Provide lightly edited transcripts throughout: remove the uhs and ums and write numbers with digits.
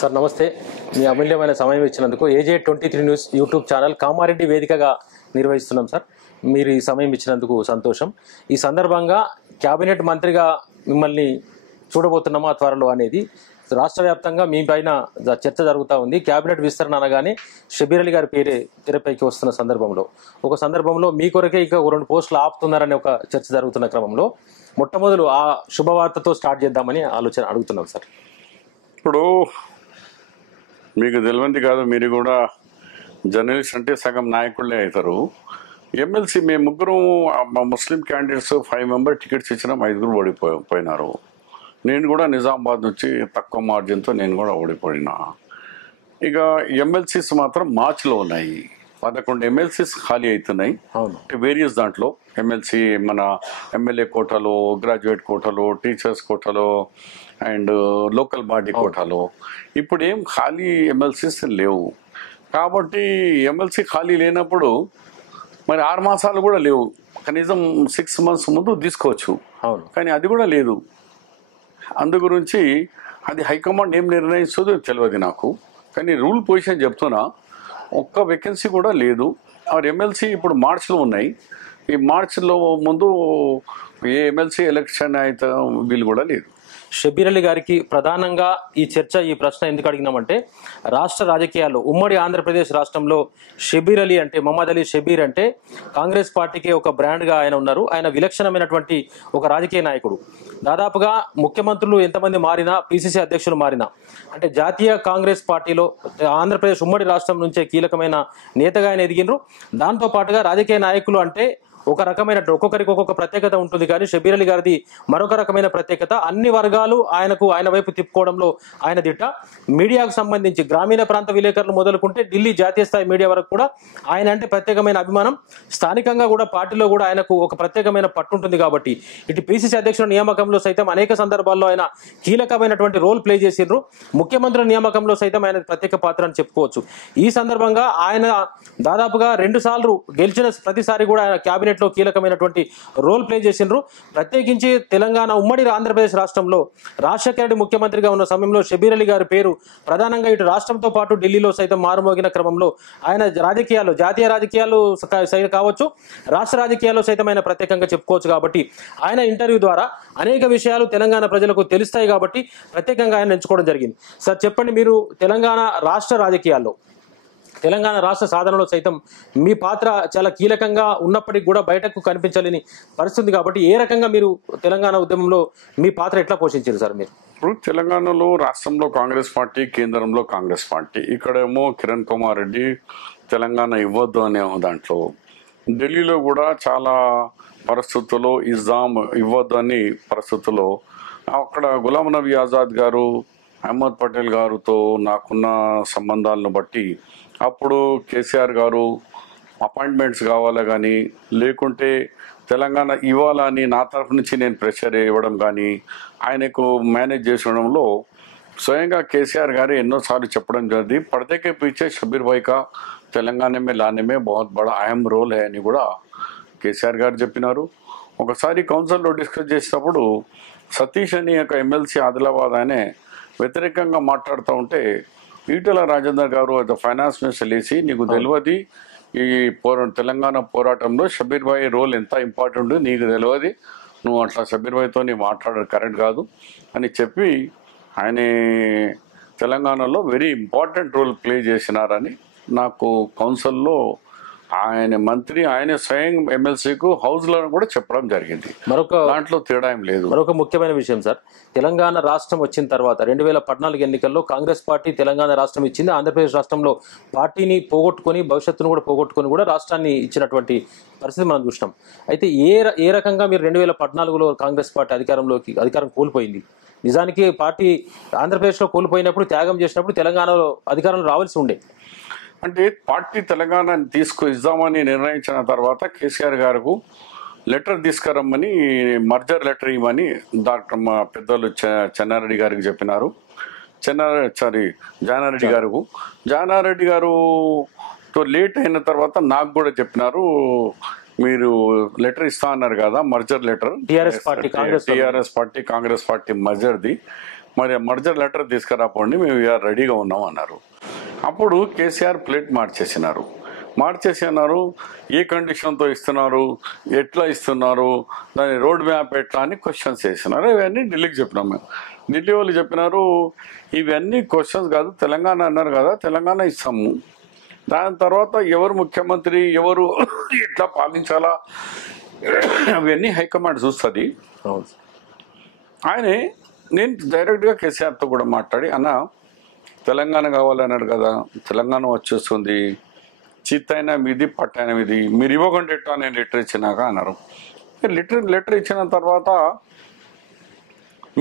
Sir నమస్తే. మీ అమూల్యమైన సమయం ఇచ్చినందుకు AJ23 news YouTube channel Kamareddy వేదికగా నిర్వహిస్తున్నాం సార్. మీరు ఈ సమయం ఇచ్చినందుకు సంతోషం. ఈ సందర్భంగా క్యాబినెట్ మంత్రిగా మిమ్మల్ని చూడబోతున్నామా త్వరలో అనేది రాష్ట్ర వ్యాప్తంగా మీ పైన చర్చ జరుగుతూ ఉంది. క్యాబినెట్ విస్తరణ అనగానే షబీర్ అలీ గారి పేరే తెరపైకి వస్తున్న సందర్భంలో మీ కొరకే ఇక 2 పోస్టులు ఆపుతున్నారనే ఒక చర్చ జరుగుతున్న క్రమంలో మొట్టమొదలు ఆ శుభవార్తతో స్టార్ట్ చేద్దామని ఆలోచన అడుగుతున్నాం సార్. ఇప్పుడు మీకు తెలియంది కాదు, మీరు కూడా జర్నలిస్ట్ అంటే సగం నాయకులే అవుతారు. ఎమ్మెల్సీ మేము ముగ్గురు ముస్లిం క్యాండిడేట్స్ 5 మెంబర్ టికెట్స్ ఇచ్చినాం, 5 పోయినారు. నేను కూడా నిజామాబాద్ నుంచి తక్కువ మార్జిన్తో నేను కూడా ఓడిపోయినా. ఇక ఎమ్మెల్సీస్ మాత్రం మార్చిలో ఉన్నాయి. 11 ఎమ్మెల్సీస్ ఖాళీ అవుతున్నాయి. వేరియస్ దాంట్లో ఎమ్మెల్సీ మన ఎమ్మెల్యే కోటాలో, గ్రాడ్యుయేట్ కోటాలో, టీచర్స్ కోటాలో అండ్ లోకల్ బాడీ కోటాలో ఇప్పుడు ఏం ఖాళీ ఎమ్మెల్సీస్ లేవు. కాబట్టి ఎమ్మెల్సీ ఖాళీ లేనప్పుడు మరి 6 మాసాలు కూడా లేవు, కనీసం 6 మంత్స్ ముందు తీసుకోవచ్చు. కానీ అది కూడా లేదు. అందు గురించి అది హైకమాండ్ ఏం నిర్ణయిస్తుందో తెలియదు నాకు. కానీ రూల్ పొజిషన్ చెప్తున్నా, ఒక్క వేకెన్సీ కూడా లేదు. ఆ ఎమ్మెల్సీ ఇప్పుడు మార్చిలో ఉన్నాయి. ఈ మార్చిలో ముందు ఏ ఎమ్మెల్సీ ఎలక్షన్ అయితే వీళ్ళు కూడా లేదు. షబీర్ అలీ గారికి ప్రధానంగా ఈ ప్రశ్న ఎందుకు అడిగినామంటే, రాష్ట్ర రాజకీయాల్లో ఉమ్మడి ఆంధ్రప్రదేశ్ రాష్ట్రంలో షబీర్ అలీ అంటే మహమ్మద్ అలీ షబీర్ అంటే కాంగ్రెస్ పార్టీకి ఒక బ్రాండ్గా ఆయన ఉన్నారు. ఆయన విలక్షణమైనటువంటి ఒక రాజకీయ నాయకుడు. దాదాపుగా ముఖ్యమంత్రులు ఎంతమంది మారినా, PCC అధ్యక్షులు మారినా, అంటే జాతీయ కాంగ్రెస్ పార్టీలో ఆంధ్రప్రదేశ్ ఉమ్మడి రాష్ట్రం నుంచే కీలకమైన నేతగా ఆయన ఎదిగినరు. దాంతో పాటుగా రాజకీయ నాయకులు అంటే ఒక రకమైన ఒక్కొక్కరికి ఒక్కొక్క ప్రత్యేకత ఉంటుంది. కానీ షబీర్ అలీ గారిది మరొక రకమైన ప్రత్యేకత. అన్ని వర్గాలు ఆయన వైపు తిప్పుకోవడంలో ఆయన దిట్ట. మీడియాకు సంబంధించి గ్రామీణ ప్రాంత విలేకరులు మొదలుకుంటే ఢిల్లీ జాతీయ స్థాయి మీడియా వరకు కూడా ఆయన అంటే ప్రత్యేకమైన అభిమానం. స్థానికంగా కూడా పార్టీలో కూడా ఆయనకు ఒక ప్రత్యేకమైన పట్టు ఉంటుంది. కాబట్టి ఇటు PCC అధ్యక్షుల నియామకంలో సైతం అనేక సందర్భాల్లో ఆయన కీలకమైనటువంటి రోల్ ప్లే చేసిండ్రు. ముఖ్యమంత్రుల నియామకంలో సైతం ఆయన ప్రత్యేక పాత్ర అని చెప్పుకోవచ్చు. ఈ సందర్భంగా ఆయన దాదాపుగా 2 సార్లు గెలిచిన ప్రతిసారి కూడా ఆయన క్యాబినెట్ లో కీలకమైనటువంటి రోల్ ప్లే చేసిండ్రు. ప్రత్యేకించి తెలంగాణ ఉమ్మడి ఆంధ్రప్రదేశ్ రాష్ట్రంలో రాజశేఖర రెడ్డి ముఖ్యమంత్రిగా ఉన్న సమయంలో షబీర్ అలీ గారి పేరు ప్రధానంగా ఇటు రాష్ట్రంతో పాటు ఢిల్లీలో సైతం మారుమోగిన క్రమంలో ఆయన రాజకీయాలు, జాతీయ రాజకీయాలు కావచ్చు, రాష్ట్ర రాజకీయాల్లో సైతం ఆయన ప్రత్యేకంగా చెప్పుకోవచ్చు. కాబట్టి ఆయన ఇంటర్వ్యూ ద్వారా అనేక విషయాలు తెలంగాణ ప్రజలకు తెలుస్తాయి. కాబట్టి ప్రత్యేకంగా ఆయన ఎంచుకోవడం జరిగింది. సార్ చెప్పండి, మీరు తెలంగాణ రాష్ట్ర రాజకీయాల్లో, తెలంగాణ రాష్ట్ర సాధనలో సైతం మీ పాత్ర చాలా కీలకంగా ఉన్నప్పటికీ కూడా బయటకు కనిపించలేని పరిస్థితి. కాబట్టి ఏ రకంగా మీరు తెలంగాణ ఉద్యమంలో మీ పాత్ర ఎట్లా పోషించారు సార్ మీరు? ఇప్పుడు తెలంగాణలో రాష్ట్రంలో కాంగ్రెస్ పార్టీ, కేంద్రంలో కాంగ్రెస్ పార్టీ, ఇక్కడేమో కిరణ్ కుమార్ రెడ్డి తెలంగాణ ఇవ్వద్దు అనే దాంట్లో, ఢిల్లీలో కూడా చాలా పరిస్థితుల్లో ఇస్లాం ఇవ్వద్దు అని పరిస్థితుల్లో అక్కడ గులాం నబీ ఆజాద్ గారు, అహ్మద్ పటేల్ గారితో నాకున్న సంబంధాలను బట్టి అప్పుడు కేసీఆర్ గారు అపాయింట్మెంట్స్ కావాలా కానీ, లేకుంటే తెలంగాణ ఇవ్వాలని నా తరఫు నుంచి నేను ప్రెషర్ ఇవ్వడం కానీ, ఆయనకు మేనేజ్ చేసడంలో స్వయంగా కేసీఆర్ గారు ఎన్నోసార్లు చెప్పడం జరిగింది. పర్దే కే పీछे షబీర్ భాయ్ కా తెలంగాణ మే లానే మే బహుత్ బడా అహం రోల్ హై అని కూడా కేసీఆర్ గారు చెప్పినారు. ఒకసారి కౌన్సిల్లో డిస్కస్ చేసినప్పుడు సతీష్ అని ఒక ఎమ్మెల్సీ ఆదిలాబాద్ ఆయనే వ్యతిరేకంగా మాట్లాడుతూ ఉంటే ఈటెల రాజేందర్ గారు ఫైనాన్స్ మినిస్టర్ లేచి, నీకు తెలియదు ఈ తెలంగాణ పోరాటంలో షబీర్ భాయ్ రోల్ ఎంత ఇంపార్టెంట్, నీకు తెలియదు, నువ్వు అట్లా షబీర్ భాయ్తో నీ మాట్లాడడం కరెక్ట్ కాదు అని చెప్పి ఆయన తెలంగాణలో వెరీ ఇంపార్టెంట్ రోల్ ప్లే చేసినారని నాకు కౌన్సిల్లో ఆయన మంత్రి, ఆయన స్వయం ఎమ్మెల్సీకు హౌస్లో కూడా చెప్పడం జరిగింది. దాంట్లో తేడా ఏం లేదు. మరొక ముఖ్యమైన విషయం సార్, తెలంగాణ రాష్ట్రం వచ్చిన తర్వాత 2014 ఎన్నికల్లో కాంగ్రెస్ పార్టీ తెలంగాణ రాష్ట్రం ఇచ్చింది. ఆంధ్రప్రదేశ్ రాష్ట్రంలో పార్టీని పోగొట్టుకొని, భవిష్యత్తును కూడా పోగొట్టుకొని కూడా రాష్ట్రాన్ని ఇచ్చినటువంటి పరిస్థితి మనం చూసినాం. అయితే ఏ రకంగా మీరు 2014లో కాంగ్రెస్ పార్టీ అధికారం కోల్పోయింది. నిజానికి పార్టీ ఆంధ్రప్రదేశ్లో కోల్పోయినప్పుడు, త్యాగం చేసినప్పుడు తెలంగాణలో అధికారంలో రావాల్సి ఉండే. అంటే పార్టీ తెలంగాణని ఇద్దామని నిర్ణయించిన తర్వాత కేసీఆర్ గారికి లెటర్ తీసుకురమ్మని, మర్జర్ లెటర్ ఇవ్వమని డాక్టర్ మా పెద్దలు చెన్నారెడ్డి గారికి చెప్పినారు. జానారెడ్డి గారుతో లేట్ అయిన తర్వాత నాకు కూడా చెప్పినారు, మీరు లెటర్ ఇస్తా అన్నారు కదా, merger letter, TRS party Congress party మర్జర్ది మరి మర్జర్ లెటర్ తీసుకురాపోండి, మేము ఇవాళ రెడీగా ఉన్నాం అన్నారు. అప్పుడు కేసీఆర్ ప్లేట్ మార్చేసి అన్నారు, ఏ కండిషన్తో ఇస్తున్నారు, ఎట్లా ఇస్తున్నారు, దాని రోడ్ మ్యాప్ ఎట్లా అని క్వశ్చన్స్ వేసినారు. ఇవన్నీ ఢిల్లీకి చెప్పినాం మేము. ఢిల్లీ వాళ్ళు చెప్పినారు, ఇవన్నీ క్వశ్చన్స్ కాదు, తెలంగాణ అన్నారు కదా, తెలంగాణ ఇస్తాము. దాని తర్వాత ఎవరు ముఖ్యమంత్రి, ఎవరు ఎట్లా పాలించాలా, అవన్నీ హైకమాండ్ చూస్తుంది. ఆయనే నేను డైరెక్ట్గా కేసీఆర్తో కూడా మాట్లాడి, అన్న తెలంగాణ కావాలన్నాడు కదా, తెలంగాణ వచ్చేస్తుంది, చిత్ అయినా మీది, పట్టు అయినా మీది, మీరు ఇవ్వకుండా ఎట్టా నేను లెటర్ ఇచ్చినాక అన్నారు. లెటర్ ఇచ్చిన తర్వాత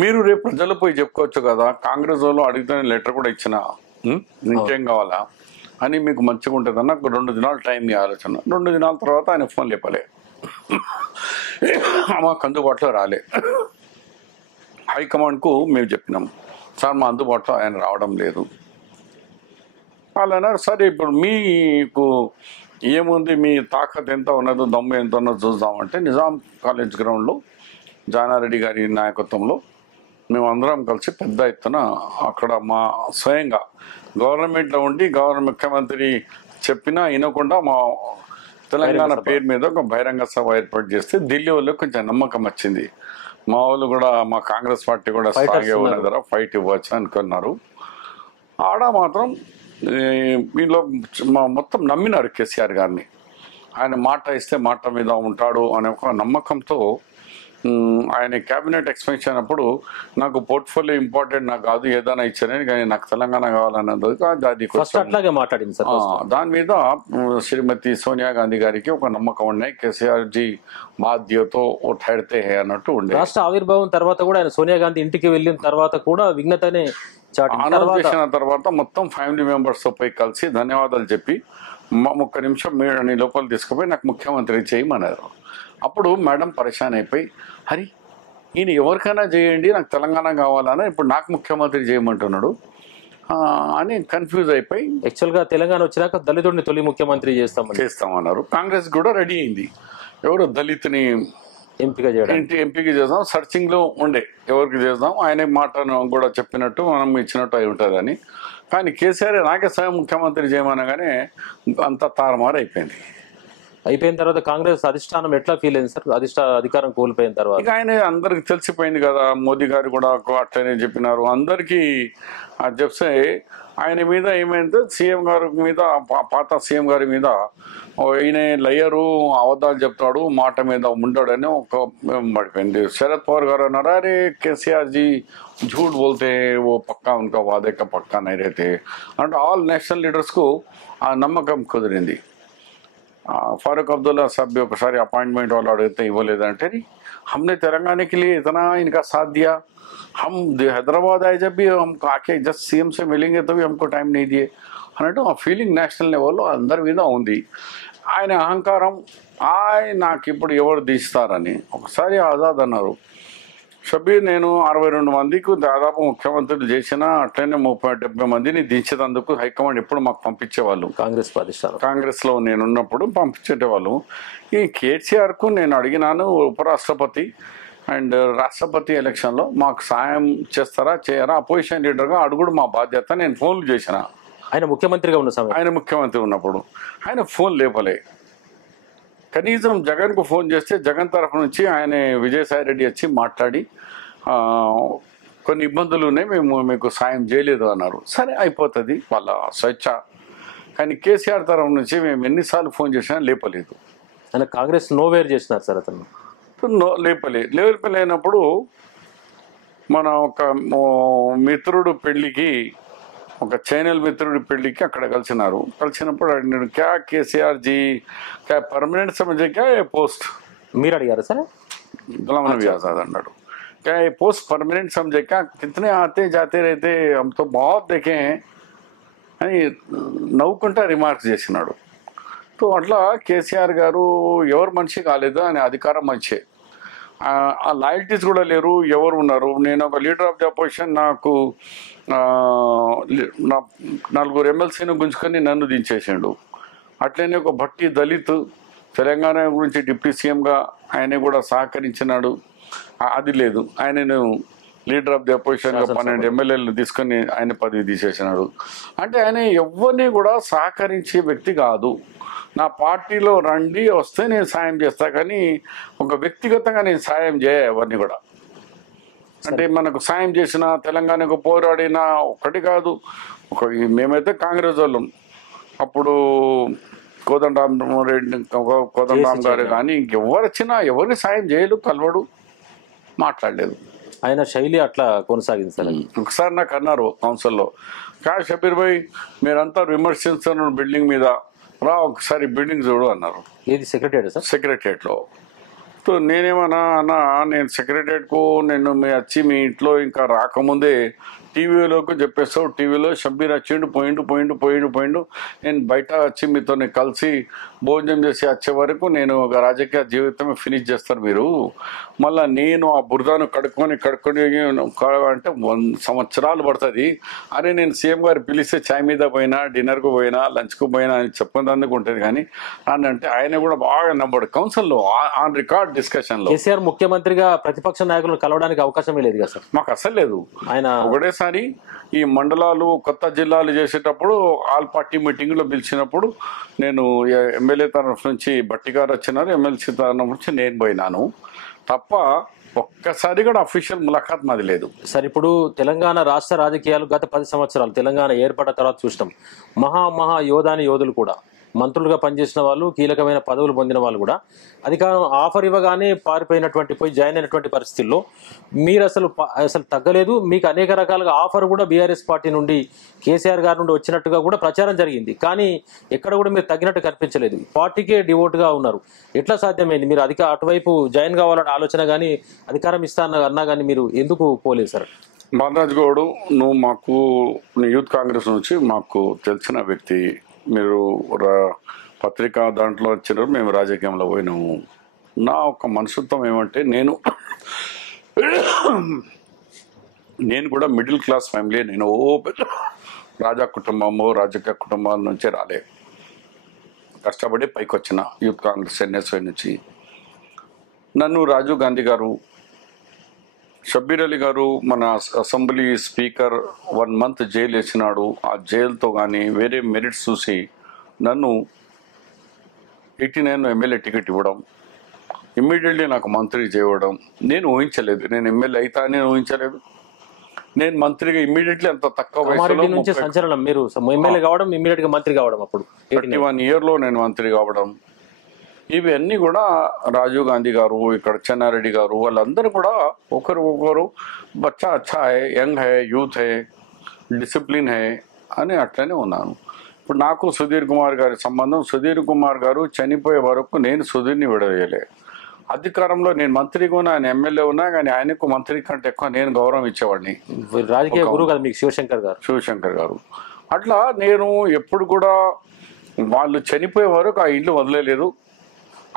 మీరు రేపు ప్రజలు పోయి చెప్పుకోవచ్చు కదా, కాంగ్రెస్ వాళ్ళు అడిగితే లెటర్ కూడా ఇచ్చిన, ఇంకేం కావాలా అని మీకు మంచిగా ఉంటుంది అన్న, 2 దినాలు టైం ఆలోచన. 2 దినాల తర్వాత ఆయన ఫోన్ లేపలే, మాకు అందుబాటులో రాలే. హైకమాండ్కు మేము చెప్పినాం, సార్ మా అందుబాటులో ఆయన రావడం లేదు. వాళ్ళు అన్నారు, సరే ఇప్పుడు మీకు ఏముంది, మీ తాకత్ ఎంత ఉన్నదో, దమ్ము ఎంత ఉన్నదో చూద్దామంటే నిజాం కాలేజ్ గ్రౌండ్లో జానారెడ్డి గారి నాయకత్వంలో మేము అందరం కలిసి పెద్ద ఎత్తున అక్కడ మా స్వయంగా గవర్నమెంట్లో ఉండి ముఖ్యమంత్రి చెప్పినా వినకుండా మా తెలంగాణ పేరు మీద ఒక బహిరంగ సభ ఏర్పాటు చేస్తే ఢిల్లీ వాళ్ళకి కొంచెం నమ్మకం వచ్చింది. మా వాళ్ళు కూడా, మా కాంగ్రెస్ పార్టీ కూడా సాగే ఉన్నదరా, ఫైట్ ఇవ్వచ్చు అనుకున్నారు. ఆడ మాత్రం వీళ్ళు మొత్తం నమ్మినారు కేసీఆర్ గారిని. ఆయన మాట ఇస్తే మాట మీద ఉంటాడు అనే ఒక నమ్మకంతో ఆయన క్యాబినెట్ ఎక్స్పెన్షన్ అప్పుడు నాకు పోర్ట్ఫోలియో ఇంపార్టెంట్ నాకు కాదు, ఏదైనా ఇచ్చానని, కానీ నాకు తెలంగాణ కావాలన్నది అది అట్లాగే మాట్లాడింది సార్. దాని మీద శ్రీమతి సోనియా గాంధీ గారికి ఒక నమ్మకం ఉన్నాయి, కేసీఆర్ జీ బాధ్యతో ఠహర్తే హే అన్నట్టు ఉండే. రాష్ట్ర ఆవిర్భావం తర్వాత కూడా ఆయన సోనియా గాంధీ ఇంటికి వెళ్ళిన తర్వాత కూడా విఘ్నతనే అనౌన్స్ చేసిన తర్వాత మొత్తం ఫ్యామిలీ మెంబర్స్తో పోయి కలిసి ధన్యవాదాలు చెప్పి 1 నిమిషం నీ లోపల తీసుకుపోయి నాకు ముఖ్యమంత్రి చేయమన్నారు. అప్పుడు మేడం పరేషాన్ అయిపోయి, హరి ఈయన ఎవరికైనా చేయండి, నాకు తెలంగాణ కావాలని, ఇప్పుడు నాకు ముఖ్యమంత్రి చేయమంటున్నాడు అని కన్ఫ్యూజ్ అయిపోయి, యాక్చువల్గా తెలంగాణ వచ్చినాక దళితుడిని తొలి ముఖ్యమంత్రి చేస్తామన్నారు. కాంగ్రెస్ కూడా రెడీ అయింది, ఎవరు దళితుని ఎంపిక చేద్దాం, సర్చింగ్ లో ఉండే ఎవరికి చేద్దాం, ఆయన మాటను కూడా చెప్పినట్టు మనం ఇచ్చినట్టు అయి ఉంటుందని. కానీ కేసీఆర్ నాకే స్వయం ముఖ్యమంత్రి చేయమనగానే అంతా తారుమారు అయిపోయిన తర్వాత కాంగ్రెస్ అధిష్టానం ఎట్లా ఫీల్ అయింది సార్, అధికారం కోల్పోయిన తర్వాత? ఇక ఆయన అందరికి తెలిసిపోయింది కదా, మోదీ గారు కూడా అట్లనే చెప్పినారు అందరికీ. చెప్తే ఆయన మీద ఏమైందో, సీఎం గారి మీద, పాత సీఎం గారి మీద ఈయన లయ్యరు, అబద్ధాలు చెప్తాడు, మాట మీద ఉండడని ఒక పడిపోయింది. శరద్ పవార్ గారు అన్నారు, అరే కేసీఆర్ జీ झूठ बोलते हैं, वो पक्का उनका वादे का पक्का नहीं रहते అంటే ఆల్ నేషనల్ లీడర్స్కు ఆ నమ్మకం కుదిరింది. फारूक अब्दुल्ला साहब भी ఒకసారి अपॉइंटमेंट वाला अड़ते इव्वलेదంటే, हमने तेलंगाना के लिए इतना इनका साथ दिया, हम हैदराबाद आए जब भी हम आके जस्ट सीएम से मिलेंगे तो भी हमको टाइम नहीं दिए అన్నట్టు ఆ ఫీలింగ్ నేషనల్ లెవెల్లో అందరి మీద ఉంది. ఆయన అహంకారం, నాకు ఇప్పుడు ఎవరు తీస్తారని. ఒకసారి ఆజాద్ అన్నారు, షబీర్ నేను 62 మందికి దాదాపు ముఖ్యమంత్రులు చేసిన, అట్లనే 30-70 మందిని దించేందుకు హైకమాండ్ ఎప్పుడు మాకు పంపించేవాళ్ళు. కాంగ్రెస్లో నేనున్నప్పుడు పంపించేటవాళ్ళు. ఈ కేసీఆర్కు నేను అడిగినాను, ఉపరాష్ట్రపతి అండ్ రాష్ట్రపతి ఎలక్షన్లో మాకు సాయం చేస్తారా చేయరా, అపోజిషన్ లీడర్గా అడుగుడు మా బాధ్యత. నేను ఫోన్లు చేసిన, ఆయన ముఖ్యమంత్రిగా ఉన్న సమయం, ఆయన ముఖ్యమంత్రి ఉన్నప్పుడు ఆయన ఫోన్ లేపలే. కనీసం జగన్కు ఫోన్ చేస్తే జగన్ తరఫు నుంచి ఆయన విజయసాయి రెడ్డి వచ్చి మాట్లాడి, కొన్ని ఇబ్బందులు ఉన్నాయి, మేము మీకు సాయం చేయలేదు అన్నారు. సరే అయిపోతుంది వాళ్ళ స్వేచ్ఛ. కానీ కేసీఆర్ తరఫు నుంచి మేము ఎన్నిసార్లు ఫోన్ చేసినా లేపలేదు. ఆయన కాంగ్రెస్ నోవేర్ చేసినారు సార్, అతను లేపలేనప్పుడు మన ఒక మిత్రుడు పెళ్లికి, ఒక చైనల్ మిత్రుడి పెళ్లికి అక్కడ కలిసినప్పుడు అడిగినాడు, క్యా కేసీఆర్ జీ క్యా పర్మనెంట్ సమझे क्या ये పోస్ట్, మీరు అడిగారు సార్? गुलाम नबी आजाद అన్నాడు, क्या ये पोस्ट परमानेंट समझे क्या, कितने आते जाते रहते हम तो बहुत देखे हैं అని నవ్వుకుంటా రిమార్క్స్ చేసినాడు. సో అట్లా కేసీఆర్ గారు ఎవరు మనిషి కాలేదు, అని అధికారం మనిషే, ఆ లాయల్టీస్ కూడా లేరు. ఎవరు ఉన్నారు, నేను ఒక లీడర్ ఆఫ్ ది అపోజిషన్, నాకు 4 ఎమ్మెల్సీని గుంజుకొని నన్ను దించేసిండు. అట్లనే ఒక భట్టి దళిత్ తెలంగాణ గురించి డిప్యూటీ సీఎంగా ఆయన కూడా సహకరించినాడు, అది లేదు. ఆయనను లీడర్ ఆఫ్ ది అపోజిషన్ గా 12 ఎమ్మెల్యేలను తీసుకొని ఆయన పదవి తీసేసినాడు. అంటే ఆయన ఎవరిని కూడా సహకరించే వ్యక్తి కాదు. నా పార్టీలో రండి వస్తే నేను సాయం చేస్తా, కానీ ఒక వ్యక్తిగతంగా నేను సాయం చేయ ఎవరిని కూడా. అంటే మనకు సాయం చేసిన తెలంగాణకు పోరాడిన ఒకటి కాదు, మేమైతే కాంగ్రెస్ వాళ్ళం అప్పుడు కోదండరామ్ గారు కానీ ఇంకెవరు వచ్చినా ఎవరిని సాయం చేయలు, కలవడు, మాట్లాడలేదు. ఆయన శైలి అట్లా కొనసాగించాలి. ఒకసారి నాకు అన్నారు కౌన్సిల్లో, షబీర్ భాయ్ మీరంతా విమర్శిస్తున్న బిల్డింగ్ మీద రా ఒకసారి బిల్డింగ్ చూడు అన్నారు. ఏది సెక్రటరీ సార్? సెక్రటరియట్లో. సో నేనేమన్నా అన్నా, నేను సెక్రటరియట్కు నేను వచ్చి మీ ఇంట్లో ఇంకా రాకముందే టీవీలోకి చెప్పేస్తావు, టీవీలో షబ్బీర్ వచ్చిండు పోయిండు, నేను బయట వచ్చి మీతో కలిసి భోజనం చేసి వచ్చే వరకు నేను ఒక రాజకీయ జీవితమే ఫినిష్ చేస్తాను మీరు. మళ్ళీ నేను ఆ బురదను కడుక్కొని అంటే 100 సంవత్సరాలు పడుతుంది అని నేను సీఎం గారు పిలిస్తే చాయ్ మీద పోయినా, డిన్నర్కు పోయినా, లంచ్కు పోయినా అని చెప్పుకుందుకు ఉంటుంది. కానీ అని అంటే ఆయన కూడా బాగా నమ్మడు. కౌన్సిల్లో ఆన్ రికార్డ్ డిస్కషన్లో కేసీఆర్ ముఖ్యమంత్రిగా ప్రతిపక్ష నాయకులను కలవడానికి అవకాశమే లేదు కదా సార్? మాకు అసలు లేదు. ఆయన ఒకటేసారి ఈ మండలాలు కొత్త జిల్లాలు చేసేటప్పుడు ఆల్ పార్టీ మీటింగ్ లో పిలిచినప్పుడు నేను ఎమ్మెల్యే తరఫు నుంచి బట్టి గారు వచ్చినారు, ఎమ్మెల్సీ తరఫు నుంచి నేను పోయినాను తప్ప ఒక్కసారి కూడా అఫీషియల్ ములాఖాత్ మాది లేదు సార్. ఇప్పుడు తెలంగాణ రాష్ట్ర రాజకీయాలు గత 10 సంవత్సరాలు తెలంగాణ ఏర్పడిన తర్వాత చూసినాం. మహా యోధాని యోధులు కూడా, మంత్రులుగా పనిచేసిన వాళ్ళు, కీలకమైన పదవులు పొందిన వాళ్ళు కూడా అధికారం ఆఫర్ ఇవ్వగానే పారిపోయినటువంటి, పోయి జాయిన్ అయినటువంటి పరిస్థితుల్లో మీరు అసలు తగ్గలేదు. మీకు అనేక రకాలుగా ఆఫర్ కూడా బీఆర్ఎస్ పార్టీ నుండి, కేసీఆర్ గారి నుండి వచ్చినట్టుగా కూడా ప్రచారం జరిగింది. కానీ ఎక్కడ కూడా మీరు తగ్గినట్టు కనిపించలేదు, పార్టీకే డివోట్గా ఉన్నారు. ఎట్లా సాధ్యమైంది? మీరు అటువైపు జాయిన్ కావాలనే ఆలోచన కానీ, అధికారం ఇస్తా అన్నా కానీ మీరు ఎందుకు పోలేదు సార్? బాలరాజ్ గౌడ్, నువ్వు మాకు యూత్ కాంగ్రెస్ నుంచి మాకు తెలిసిన వ్యక్తి, మీరు పత్రికా దాంట్లో వచ్చినారు, మేము రాజకీయంలో పోయినాము. నా ఒక మనస్తత్వం ఏమంటే నేను కూడా మిడిల్ క్లాస్ ఫ్యామిలీ. నేను పెద్ద రాజకీయ కుటుంబాల నుంచే రాలే, కష్టపడి పైకి వచ్చిన యూత్ కాంగ్రెస్ ఎన్ఎస్ఐ నుంచి. నన్ను రాజీవ్ గాంధీ గారు, షబ్బీర్ అలీ గారు మన అసెంబ్లీ స్పీకర్ 1 month జైలు వేసినాడు. ఆ జైలుతో కానీ వేరే మెరిట్స్ చూసి నన్ను 89 ఎమ్మెల్యే టికెట్ ఇవ్వడం, ఇమ్మీడియట్లీ నాకు మంత్రి చేయడం నేను ఊహించలేదు. నేను ఎమ్మెల్యే అవుతా అని ఊహించలేదు. నేను మంత్రిగా ఇమ్మీడియట్లీ అంత తక్కువ వయసులో సంచలనం, మీరు ఎమ్మెల్యే కావడం, ఇమ్మీడియట్ గా మంత్రి కావడం, అప్పుడు 31 years నేను మంత్రి కావడం, ఇవన్నీ కూడా రాజీవ్ గాంధీ గారు, ఇక్కడ చెన్నారెడ్డి గారు, వాళ్ళందరూ కూడా ఒకరు బచ్చా అచ్చా high, young high, youth high, discipline high అని అట్లనే ఉన్నాను. ఇప్పుడు నాకు సుధీర్ కుమార్ గారి సంబంధం, సుధీర్ కుమార్ గారు చనిపోయే వరకు నేను సుధీర్ని విడవేయలే. అధికారంలో నేను మంత్రిగా ఉన్నా, ఆయన ఎమ్మెల్యే ఉన్నా, కానీ ఆయనకు మంత్రి కంటే ఎక్కువ నేను గౌరవం ఇచ్చేవాడిని. రాజకీయ గురువు కదా మీకు శివశంకర్ గారు. అట్లా నేను ఎప్పుడు కూడా వాళ్ళు చనిపోయే వరకు ఆ ఇల్లు వదిలేదు,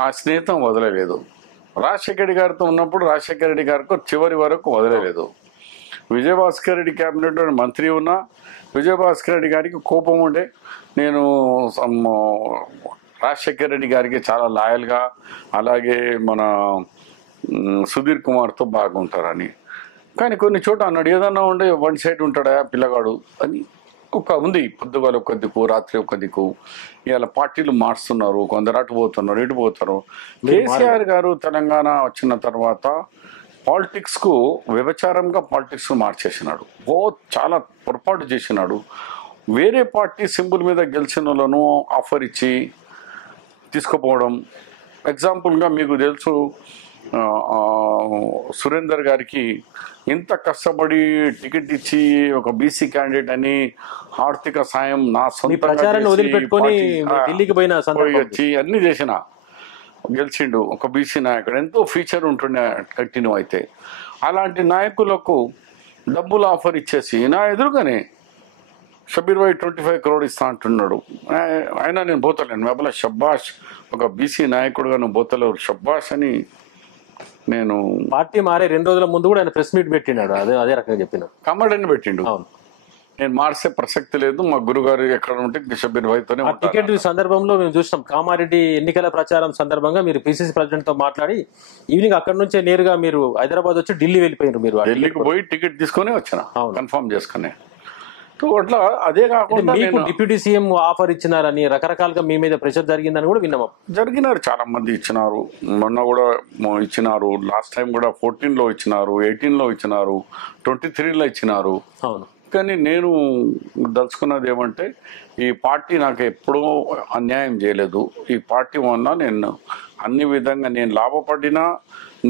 ఆ స్నేహితం వదలలేదు. రాజశేఖర రెడ్డి గారితో ఉన్నప్పుడు రాజశేఖర రెడ్డి గారికి చివరి వరకు వదలలేదు. విజయభాస్కర్ రెడ్డి క్యాబినెట్లో మంత్రి ఉన్నా, విజయభాస్కర్ రెడ్డి గారికి కోపం ఉండే, నేను రాజశేఖర రెడ్డి గారికి చాలా లాయల్గా, అలాగే మన సుధీర్ కుమార్తో బాగుంటారని. కానీ కొన్ని చోట అన్నాడు, ఏదన్నా ఉండే 1 side ఉంటాడా పిల్లగాడు అని ఉంది. పొద్దుగాల ఒక దిక్కు, రాత్రి ఒక దిక్కు. ఇవాళ పార్టీలు మారుస్తున్నారు, కొందరు అటు పోతున్నారు, ఇటు పోతారు. కేసీఆర్ గారు తెలంగాణ వచ్చిన తర్వాత పాలిటిక్స్కు వ్యభిచారంగా పాలిటిక్స్ మార్చేసినాడు. చాలా పొరపాటు చేసినాడు. వేరే పార్టీ సింబల్ మీద గెలిచిన వాళ్ళను ఆఫర్ ఇచ్చి తీసుకుపోవడం. ఎగ్జాంపుల్గా మీకు తెలుసు, సురేందర్ గారికి ఇంత కష్టపడి టికెట్ ఇచ్చి ఒక బీసీ క్యాండిడేట్ అని ఆర్థిక సాయం నా సొంత వచ్చి అన్ని చేసిన గెలిచిండు. ఒక బీసీ నాయకుడు, ఎంతో ఫీచర్ ఉంటుండే కంటిన్యూ అయితే. అలాంటి నాయకులకు డబ్బులు ఆఫర్ ఇచ్చేసి నా ఎదురుగానే షబ్బీర్ భాయ్ 25 crore ఇస్తా అంటున్నాడు. అయినా నేను పోతలేను. వెబల షబ్బాష్, ఒక బీసీ నాయకుడుగా నువ్వు పోతలేవు షబ్బాష్ అని. నేను పార్టీ మారే 2 రోజుల ముందు కూడా ఆయన ప్రెస్ మీట్ పెట్టినాడు, అదే రకంగా చెప్పినాడు. కమ్మడని పెట్టిండు. నేను మార్చే ప్రసక్తి లేదు. మా గురుగారు ఎక్కడ ఉంటే షబ్బీర్ భాయ్తోనే ఆ ఉంటాను. టికెట్ సందర్భంలో మేము చూసినాం, కామారెడ్డి ఎన్నికల ప్రచారం సందర్భంగా మీరు పిసిసి ప్రెసిడెంట్ తో మాట్లాడి ఈవినింగ్ అక్కడ నుంచే నేరుగా మీరు హైదరాబాద్ వచ్చి ఢిల్లీ వెళ్ళిపోయారు. మీరు ఢిల్లీకి పోయి టికెట్ తీసుకొని వచ్చిన, అవును. కన్ఫర్మ్ చేసుకుని. అట్లా అదే కాకుండా మీకు నేను డిప్యూటీ సీఎం ఆఫర్ ఇచ్చినారని, రకరకాలుగా మీ మీద ప్రెషర్ జరిగిందని కూడా విన్నాము. జరిగినారు, చాలా మంది ఇచ్చినారు. మొన్న కూడా ఇచ్చినారు, లాస్ట్ టైం కూడా 14లో ఇచ్చినారు, 18లో ఇచ్చినారు, 23లో ఇచ్చినారు. అవును. కానీ నేను దలుచుకున్నది ఏమంటే, ఈ పార్టీ నాకు ఎప్పుడూ అన్యాయం చేయలేదు. ఈ పార్టీ వల్ల నేను అన్ని విధంగా నేను లాభపడినా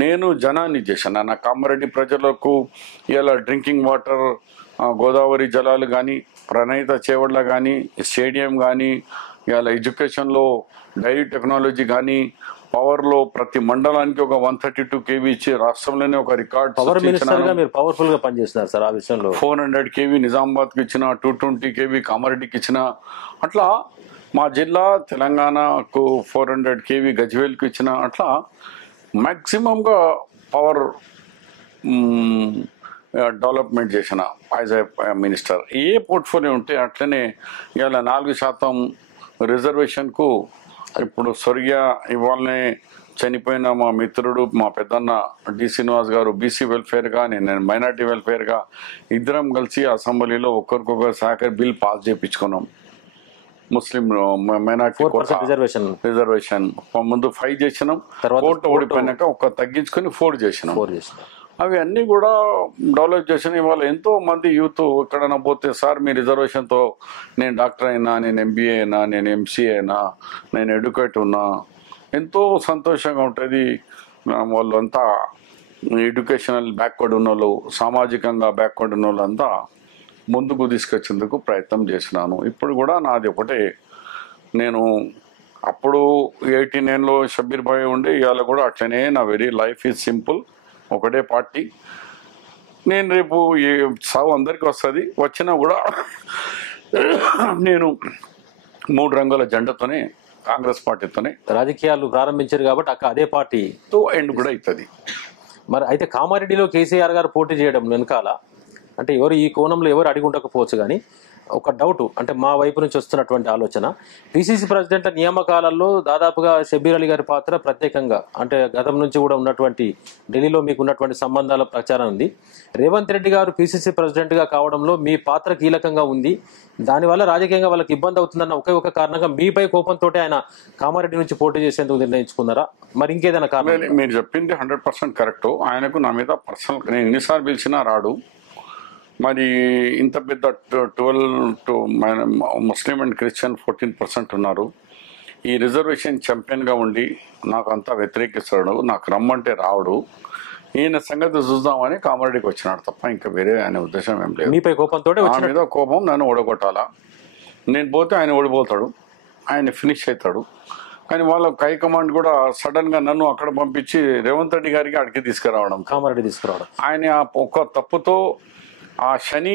నేను జనాన్ని చేశాను. నా కామారెడ్డి ప్రజలకు ఇలా డ్రింకింగ్ వాటర్, గోదావరి జలాలు కానీ, ప్రణయిత చేవళ్ళ కానీ, స్టేడియం కానీ, ఇలా ఎడ్యుకేషన్లో డైరీ టెక్నాలజీ కానీ, పవర్లో ప్రతి మండలానికి ఒక 132 kV ఇచ్చి రాష్ట్రంలోనే ఒక రికార్డ్. పవర్ మినిస్టర్ గా మీరు పవర్ఫుల్ గా పనిచేస్తున్నారు సార్. ఆ విషయంలో 400 kV నిజామాబాద్కి ఇచ్చిన, 220 kV కామారెడ్డికి ఇచ్చిన. అట్లా మా జిల్లా తెలంగాణకు 400 kV గజ్వేల్కి ఇచ్చిన. అట్లా మ్యాక్సిమంగా పవర్ డెవలప్మెంట్ చేసిన as a minister. A portfolio ఉంటే అట్లనే ఇవాళ 4% రిజర్వేషన్కు ఇప్పుడు స్వర్గీయ ఇవాళనే చనిపోయిన మా మిత్రుడు, మా పెద్దన్న డి శ్రీనివాస్ గారు బీసీ వెల్ఫేర్గా, నేను మైనార్టీ వెల్ఫేర్గా ఇద్దరం కలిసి అసెంబ్లీలో ఒకరికొకరు సహకారి బిల్ పాస్ చేయించుకున్నాం. ముస్లిం మైనార్టీ రిజర్వేషన్ ముందు 5 చేసినాం, కోర్టు ఓడిపోయినాక ఒక తగ్గించుకొని 4 చేసినాం. అవి అన్నీ కూడా డెవలప్ చేసిన. ఇవాళ ఎంతో మంది యూత్ ఎక్కడైనా పోతే, సార్ మీ రిజర్వేషన్తో నేను డాక్టర్ అయినా, నేను ఎంబీఏ అయినా, నేను ఎంసీఏ అయినా, నేను ఎడ్యుకేట్ ఉన్నా, ఎంతో సంతోషంగా ఉంటుంది. వాళ్ళంతా ఎడ్యుకేషనల్ బ్యాక్వర్డ్ ఉన్న వాళ్ళు, సామాజికంగా బ్యాక్వర్డ్ ఉన్న వాళ్ళంతా ముందుకు తీసుకొచ్చేందుకు ప్రయత్నం చేసినాను. ఇప్పుడు కూడా నాది ఒకటే, నేను అప్పుడు 89లో షబ్బీర్ భాయ్ ఉండే, ఇవాళ కూడా అట్లనే నా వెరీ లైఫ్ ఈజ్ సింపుల్. ఒకటే పార్టీ. నేను రేపు సావు అందరికీ వస్తుంది, వచ్చినా కూడా నేను 3 రంగుల జెండాతోనే, కాంగ్రెస్ పార్టీతోనే రాజకీయాలు ప్రారంభించారు కాబట్టి అదే పార్టీతో ఎండ్ కూడా అవుతుంది. మరి అయితే కామారెడ్డిలో కేసీఆర్ గారు పోటీ చేయడం వెనకాల అంటే ఎవరు ఈ కోణంలో ఎవరు అడిగి ఉండకపోవచ్చు, కానీ ఒక డౌట్ అంటే మా వైపు నుంచి వస్తున్నటువంటి ఆలోచన, పిసిసి ప్రెసిడెంట్ల నియామకాలలో దాదాపుగా షబ్బీర్ అలీ గారి పాత్ర ప్రత్యేకంగా, అంటే గతం నుంచి కూడా ఉన్నటువంటి ఢిల్లీలో మీకు ఉన్నటువంటి సంబంధాల ప్రచారం ఉంది. రేవంత్ రెడ్డి గారు పిసిసి ప్రెసిడెంట్గా కావడంలో మీ పాత్ర కీలకంగా ఉంది. దానివల్ల రాజకీయంగా వాళ్ళకి ఇబ్బంది అవుతుందన్న ఒక కారణంగా మీపై కోపంతో ఆయన కామారెడ్డి నుంచి పోటీ చేసేందుకు నిర్ణయించుకున్నారా? మరి ఇంకేదైనా కారణం? మీరు చెప్పింది 100% కరెక్ట్. ఆయనకు నా మీద పర్సనల్, నేను ఎన్నిసార్లు పిలిచినా రాడు. మరి ఇంత పెద్ద 12 ముస్లిం అండ్ క్రిస్టియన్ 14% ఉన్నారు. ఈ రిజర్వేషన్ ఛాంపియన్గా ఉండి నాకు అంతా వ్యతిరేకిస్తాడు, నాకు రమ్మంటే రావడు. ఈయన సంగతి చూద్దామని కామారెడ్డికి వచ్చినాడు తప్ప ఇంకా వేరే ఆయన ఉద్దేశం ఏం లేదు. మీపై కోపంతో నా మీద కోపం, నన్ను ఓడగొట్టాలా, నేను పోతే ఆయన ఓడిపోతాడు, ఆయన ఫినిష్ అవుతాడు. కానీ వాళ్ళ హైకమాండ్ కూడా సడన్గా నన్ను అక్కడ పంపించి రేవంత్ రెడ్డి గారికి అడిగి తీసుకురావడం, కామారెడ్డి తీసుకురావడం, ఆయన ఒక తప్పుతో ఆ శని,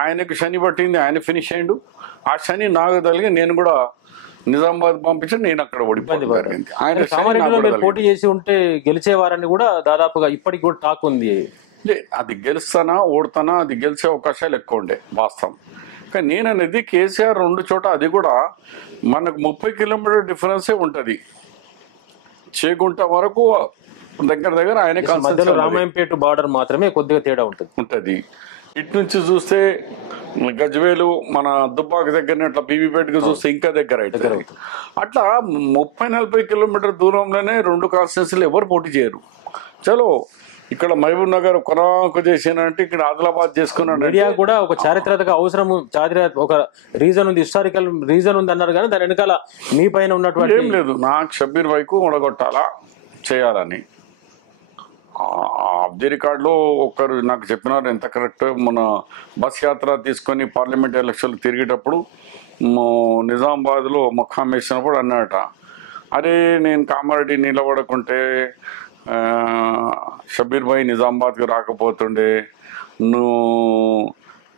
ఆయనకు శని పట్టింది, ఆయన ఫినిష్ అయ్యిండు. ఆ శని నాకు తగిలి నేను కూడా నిజామాబాద్ పంపించి నేను అక్కడ ఓడిపోయింది. ఆయన పోటీ చేసి ఉంటే గెలిచేవారని కూడా దాదాపుగా ఇప్పటికి కూడా టాక్ ఉంది. అది గెలుస్తానా ఓడతానా, అది గెలిచే అవకాశాలు ఎక్కువ ఉండే వాస్తవం. కానీ నేను అనేది కేసీఆర్ 2 చోట, అది కూడా మనకు 30 కిలోమీటర్ డిఫరెన్సే ఉంటుంది. చేగుంట వరకు దగ్గర ఆయన రామాయంపేట బార్డర్ మాత్రమే కొద్దిగా తేడా ఉంటుంది. ఇటు నుంచి చూస్తే గజ్వేలు మన దుబ్బాక దగ్గర, అట్లా బీబీపేటకు చూస్తే ఇంకా దగ్గర అవుతుంది. అట్లా 30-40 కిలోమీటర్ దూరంలోనే 2 కాన్స్టిట్యున్సీలు ఎవరు పోటీ చేయరు. చలో ఇక్కడ మహబూబ్ నగర్ కొరకు చేసానంటే ఇక్కడ ఆదిలాబాద్ చేసుకున్నాడు. మీడియా కూడా ఒక చారిత్రక అవసరం, ఒక రీజన్ ఉంది, హిస్టారికల్ రీజన్ ఉంది అన్నారు. కానీ దాని వెనకాల మీ పైన ఉన్నటువంటి ఏం లేదు. నాకు షబ్బీర్ వైకు ఓడగొట్టాలా చేయాలని అబ్ది రికార్డులో ఒకరు నాకు చెప్పినారు, ఎంత కరెక్ట్. మన బస్ యాత్ర తీసుకొని పార్లమెంట్ ఎలక్షన్లు తిరిగేటప్పుడు నిజామాబాద్లో ముఖాం వేసినప్పుడు అన్నట, అరే నేను కామారెడ్డి నిలబడకుంటే షబ్బీర్ భాయ్ నిజామాబాద్కి రాకపోతుండే, నువ్వు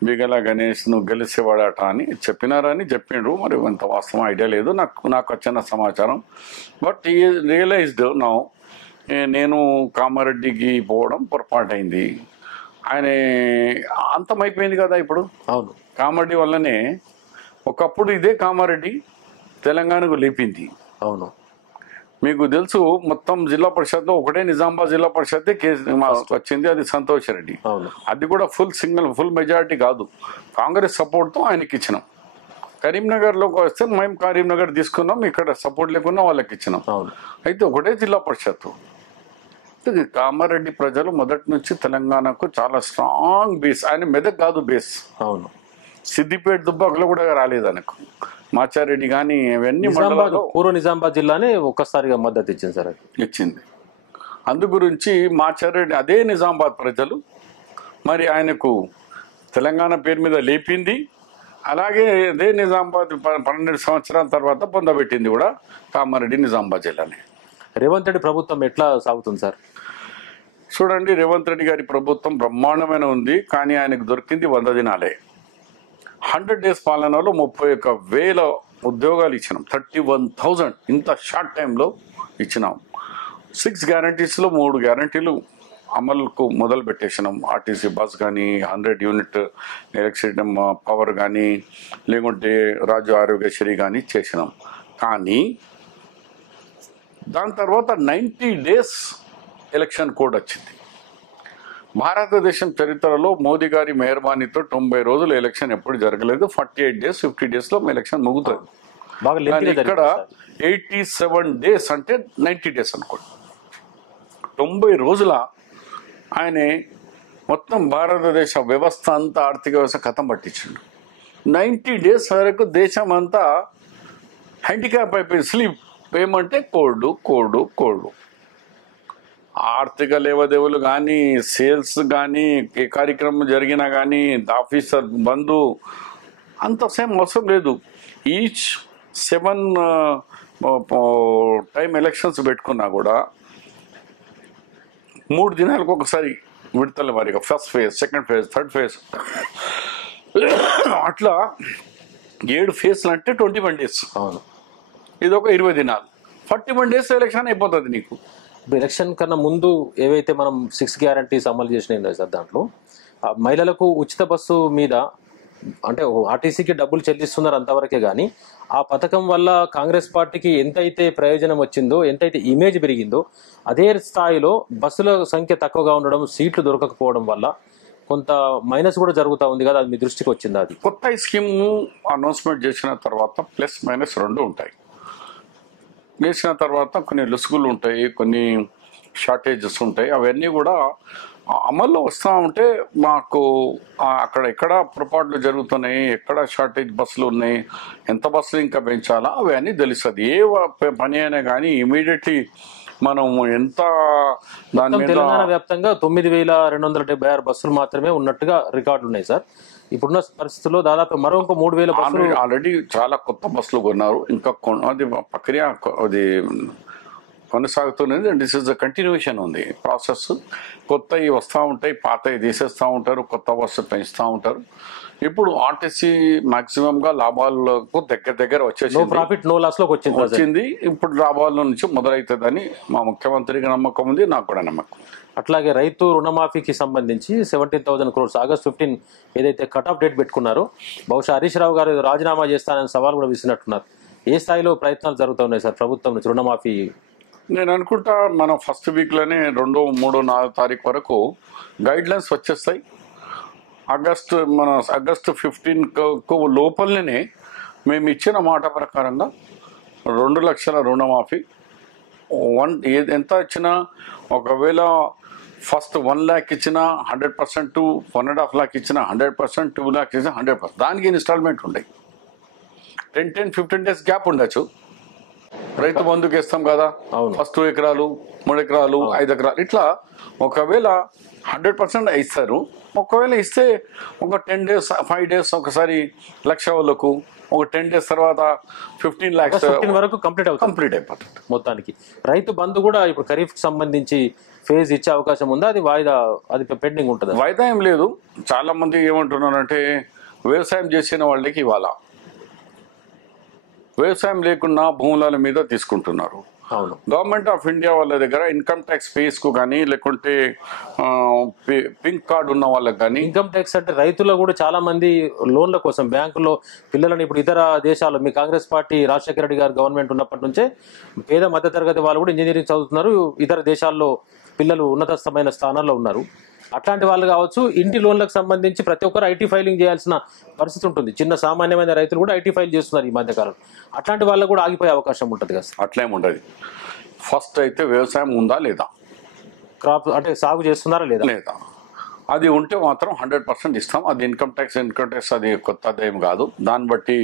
బిగల గణేష్ నువ్వు గెలిచేవాడట అని చెప్పినారని చెప్పిండ్రు. మరి అంత వాస్తవం ఐడియా లేదు, నాకు వచ్చిన సమాచారం. బట్ ఈ రియలైజ్డ్ నౌ నేను కామారెడ్డికి పోవడం పొరపాటైంది. ఆయన అంతమైపోయింది కదా ఇప్పుడు. అవును. కామారెడ్డి వల్లనే ఒకప్పుడు ఇదే కామారెడ్డి తెలంగాణకు లేపింది. అవును. మీకు తెలుసు మొత్తం జిల్లా పరిషత్లో ఒకటే నిజామాబాద్ జిల్లా పరిషత్ వచ్చింది, అది సంతోష్ రెడ్డి. అవును. అది కూడా ఫుల్ మెజారిటీ కాదు, కాంగ్రెస్ సపోర్ట్తో ఆయనకి ఇచ్చినాం. కరీంనగర్లోకి వస్తే మేము కరీంనగర్ తీసుకున్నాం, ఇక్కడ సపోర్ట్ లేకున్నా వాళ్ళకి ఇచ్చినాం. అవును. అయితే ఒకటే జిల్లా పరిషత్. కామారెడ్డి ప్రజలు మొదటి నుంచి తెలంగాణకు చాలా స్ట్రాంగ్ బేస్. ఆయన మెదక్ కాదు బేస్. అవును. సిద్దిపేట దుబ్బాకలో కూడా రాలేదు ఆయనకు. మాచారెడ్డి కానీ ఇవన్నీ పూర్వ నిజామాబాద్ జిల్లానే ఒక్కసారిగా మద్దతు ఇచ్చింది సార్, ఇచ్చింది. అందు గురించి మాచారెడ్డి అదే నిజామాబాద్ ప్రజలు మరి ఆయనకు తెలంగాణ పేరు మీద లేపింది. అలాగే అదే నిజామాబాద్ 12 సంవత్సరాల తర్వాత పొందబెట్టింది కూడా కామారెడ్డి నిజామాబాద్ జిల్లాని. రేవంత్ రెడ్డి ప్రభుత్వం ఎట్లా సాగుతుంది సార్? చూడండి, రేవంత్ రెడ్డి గారి ప్రభుత్వం బ్రహ్మాండమైన ఉంది, కానీ ఆయనకు దొరికింది 100 దినాలే. 100 డేస్ పాలనలో 31,000 ఉద్యోగాలు ఇచ్చినాం. 31,000 ఇంత షార్ట్ టైంలో ఇచ్చినాం. 6 గ్యారంటీస్లో 3 గ్యారంటీలు అమలుకు మొదలు పెట్టేసినాం. ఆర్టీసీ బస్ కానీ, 100 యూనిట్ ఎలక్ట్రిసిటీ పవర్ కానీ, లేకుంటే రాజ్య ఆరోగ్యశ్రీ కానీ చేసినాం. కానీ దాని తర్వాత 90 డేస్ ఎలక్షన్ కోడ్ వచ్చింది. భారతదేశం చరిత్రలో మోదీ గారి మెహర్బానీతో 90 రోజులు ఎలక్షన్ ఎప్పుడు జరగలేదు. 48 డేస్ 50 డేస్లో ఎలక్షన్ ముగుతుంది. ఇక్కడ 87 డేస్ అంటే 90 డేస్ అనుకోండి. 90 రోజుల ఆయన మొత్తం భారతదేశ వ్యవస్థ అంతా, ఆర్థిక వ్యవస్థ కథం పట్టించిండు. 90 డేస్ వరకు దేశం అంతా హ్యాండిక్యాప్ అయిపోయింది. స్లీప్ ఏమంటే కోల్డ్ కోల్డ్ కోల్డ్. ఆర్థిక లేవదేవులు కానీ, సేల్స్ కానీ, ఏ కార్యక్రమం జరిగినా కానీ ఆఫీసర్ బంధు అంత సేమ్ అవసరం లేదు. ఈచ్ 7 టైం ఎలక్షన్స్ పెట్టుకున్నా కూడా 3 దినాలకు ఒకసారి విడతల వారిగా first phase, second phase, third phase, అట్లా 7 ఫేజ్లు అంటే 21 డేస్. ఇది ఒక 20 దినాలు. 41 డేస్ ఎలక్షన్ అయిపోతుంది నీకు. ఎలక్షన్ కన్నా ముందు ఏవైతే మనం 6 గ్యారంటీస్ అమలు చేసినాయి సార్, దాంట్లో మహిళలకు ఉచిత బస్సు మీద అంటే ఆర్టీసీకి డబ్బులు చెల్లిస్తున్నారు అంతవరకే, కానీ ఆ పథకం వల్ల కాంగ్రెస్ పార్టీకి ఎంతైతే ప్రయోజనం వచ్చిందో, ఎంతైతే ఇమేజ్ పెరిగిందో, అదే స్థాయిలో బస్సుల సంఖ్య తక్కువగా ఉండడం, సీట్లు దొరకకపోవడం వల్ల కొంత మైనస్ కూడా జరుగుతూ ఉంది కదా, అది మీ దృష్టికి వచ్చిందా? అది కొత్త స్కీమ్ అనౌన్స్మెంట్ చేసిన తర్వాత ప్లస్ మైనస్ 2 ఉంటాయి. వేసిన తర్వాత కొన్ని లొసుగులు ఉంటాయి, కొన్ని షార్టేజెస్ ఉంటాయి. అవన్నీ కూడా అమల్లో వస్తూ ఉంటే మాకు అక్కడ ఎక్కడ పొరపాట్లు జరుగుతున్నాయి, ఎక్కడ షార్టేజ్ బస్సులు ఉన్నాయి, ఎంత బస్సులు ఇంకా పెంచాలా అవన్నీ తెలుస్తుంది. ఏ పని అయినా కానీ ఇమీడియట్లీ మనం ఎంత దాని మీద. తెలంగాణ వ్యాప్తంగా 9,276 బస్సులు మాత్రమే ఉన్నట్టుగా రికార్డులు ఉన్నాయి సార్. ఇప్పుడున్న పరిస్థితుల్లో దాదాపు మరో 3,000 బస్సులు ఆల్రెడీ చాలా కొత్త బస్సులు కొన్నారు. ఇంకా అది ప్రక్రియ అది కొనసాగుతున్నది. దిస్ ఇస్ ద కంటిన్యూషన్ ఉంది ప్రాసెస్. కొత్తవి వస్తూ ఉంటాయి, పాతవి తీసేస్తూ ఉంటారు, కొత్త బస్సు పెంచుతూ ఉంటారు. ఇప్పుడు ఆర్టీసీ మాక్సిమం గా లాభాలకు దగ్గర వచ్చింది. ఇప్పుడు లాభాల నుంచి మొదలవుతుందని మా ముఖ్యమంత్రికి నమ్మకం ఉంది, నాకు కూడా నమ్మకం. అట్లాగే రైతు రుణమాఫీకి సంబంధించి 17,000 crores ఆగస్ట్ 15 ఏదైతే కట్ ఆఫ్ డేట్ పెట్టుకున్నారో, బహుశా హరీష్ రావు గారు రాజీనామా చేస్తానని సవాల్ కూడా విసినట్టున్నారు. ఏ స్థాయిలో ప్రయత్నాలు జరుగుతున్నాయి సార్ ప్రభుత్వం నుంచి రుణమాఫీ? నేను అనుకుంటా మనం ఫస్ట్ వీక్లోనే 2, 3, 4 తారీఖు వరకు గైడ్ లైన్స్ వచ్చేస్తాయి. ఆగస్టు 15 లోపలనే మేము ఇచ్చిన మాట ప్రకారంగా 2 లక్షల రుణమాఫీ. ఎంత ఇచ్చినా, ఒకవేళ ఫస్ట్ 1 lakh ఇచ్చినా 100%, 1.5 lakh ఇచ్చినా 100%, 2 lakhs ఇచ్చినా 100%. దానికి ఇన్స్టాల్మెంట్ ఉంటాయి. 10-15 days గ్యాప్ ఉండొచ్చు. రైతు బంధుకి ఇస్తాం కదా, ఫస్ట్ 2 ఎకరాలు, 3 ఎకరాలు, 5 ఎకరాలు ఇట్లా. ఒకవేళ 100% ఇస్తారు. ఒకవేళ ఇస్తే ఒక 10 days, 5 days ఒకసారి 1 లక్ష వాళ్ళకు, ఒక 10 days తర్వాత 15 lakhs వరకు కంప్లీట్ అయిపోతుంది. మొత్తానికి రైతు బంధు కూడా ఇప్పుడు ఖరీఫ్ కి సంబంధించి ఫేజ్ ఇచ్చే అవకాశం ఉందా? అది పెండింగ్ ఉంటుంది? వాయిదా ఏం లేదు. చాలా మంది ఏమంటున్నారంటే వ్యవసాయం చేసిన వాళ్ళకి ఇవాళ వ్యవసాయం లేకున్నా భూముల మీద తీసుకుంటున్నారు. అవును. గవర్నమెంట్ ఆఫ్ ఇండియా వాళ్ళ దగ్గర ఇన్కమ్ ట్యాక్స్ ఫీస్ కు కానీ లేకుంటే పింక్ కార్డు ఉన్న వాళ్ళకి కానీ ఇన్కమ్ ట్యాక్స్ అంటే రైతులు కూడా చాలా మంది లోన్ల కోసం బ్యాంకులో పిల్లలని ఇప్పుడు ఇతర దేశాలు మీ కాంగ్రెస్ పార్టీ రాజశేఖర రెడ్డి గారు గవర్నమెంట్ ఉన్నప్పటి నుంచే పేద మధ్యతరగతి వాళ్ళు కూడా ఇంజనీరింగ్ చదువుతున్నారు. ఇతర దేశాల్లో పిల్లలు ఉన్నతమైన స్థానాల్లో ఉన్నారు. అట్లాంటి వాళ్ళు కావచ్చు. ఇంటి లోన్లకు సంబంధించి ప్రతి ఒక్కరు ఐటీ ఫైలింగ్ చేయాల్సిన పరిస్థితి ఉంటుంది. చిన్న సామాన్యమైన రైతులు కూడా ఐటీ ఫైల్ చేస్తున్నారు ఈ మధ్యకాలం. అట్లాంటి వాళ్ళకు కూడా ఆగిపోయే అవకాశం ఉంటుంది కదా. అట్లేముండదు. ఫస్ట్ అయితే వ్యవసాయం ఉందా లేదా, క్రాప్ అంటే సాగు చేస్తున్నారా లేదా, అది ఉంటే మాత్రం 100% ఇస్తాం. అది ఇన్కమ్ ట్యాక్స్ అది కొత్తదేం కాదు. దాన్ని బట్టి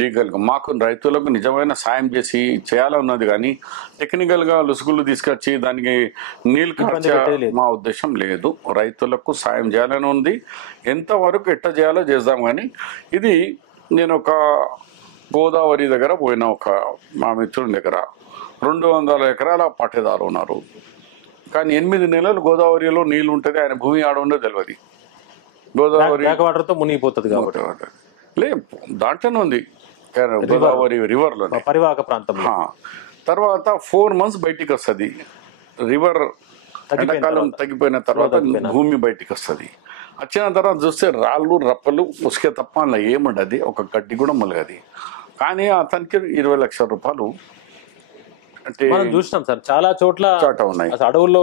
లీగల్గా మాకు రైతులకు నిజమైన సాయం చేసి చేయాలన్నది కానీ టెక్నికల్గా లుసుగులు తీసుకొచ్చి దానికి నీళ్ళు ఖర్చు మా ఉద్దేశం లేదు. రైతులకు సాయం చేయాలని ఉంది. ఎంతవరకు ఎట్ట చేయాలో చేద్దాం. కానీ ఇది నేను ఒక గోదావరి దగ్గర పోయిన ఒక మా మిత్రుని దగ్గర 200 ఎకరాల పట్టేదారు ఉన్నారు. కానీ 8 నెలలు గోదావరిలో నీళ్లు ఉంటుంది. ఆయన భూమి ఆడ ఉండో తెలియదు. గోదావరి వాటర్తో మునిగిపోతుంది కాబట్టి లే దాంట్లోనే ఉంది గోదావరి రివర్లో పరివాహక ప్రాంతంలో. తర్వాత 4 months బయటికి వస్తుంది. రివర్ ఎండాకాలం తగ్గిపోయిన తర్వాత భూమి బయటికి వస్తుంది. వచ్చిన తర్వాత చూస్తే రాళ్ళు రప్పలు ఉసుకే తప్ప అలా ఏముండదు. ఒక గడ్డి కూడా మొలగది. కానీ అతనికి 20 లక్షల రూపాయలు అంటే మనం చూసినాం సార్ చాలా చోట్ల ఉన్నాయి. అడవుల్లో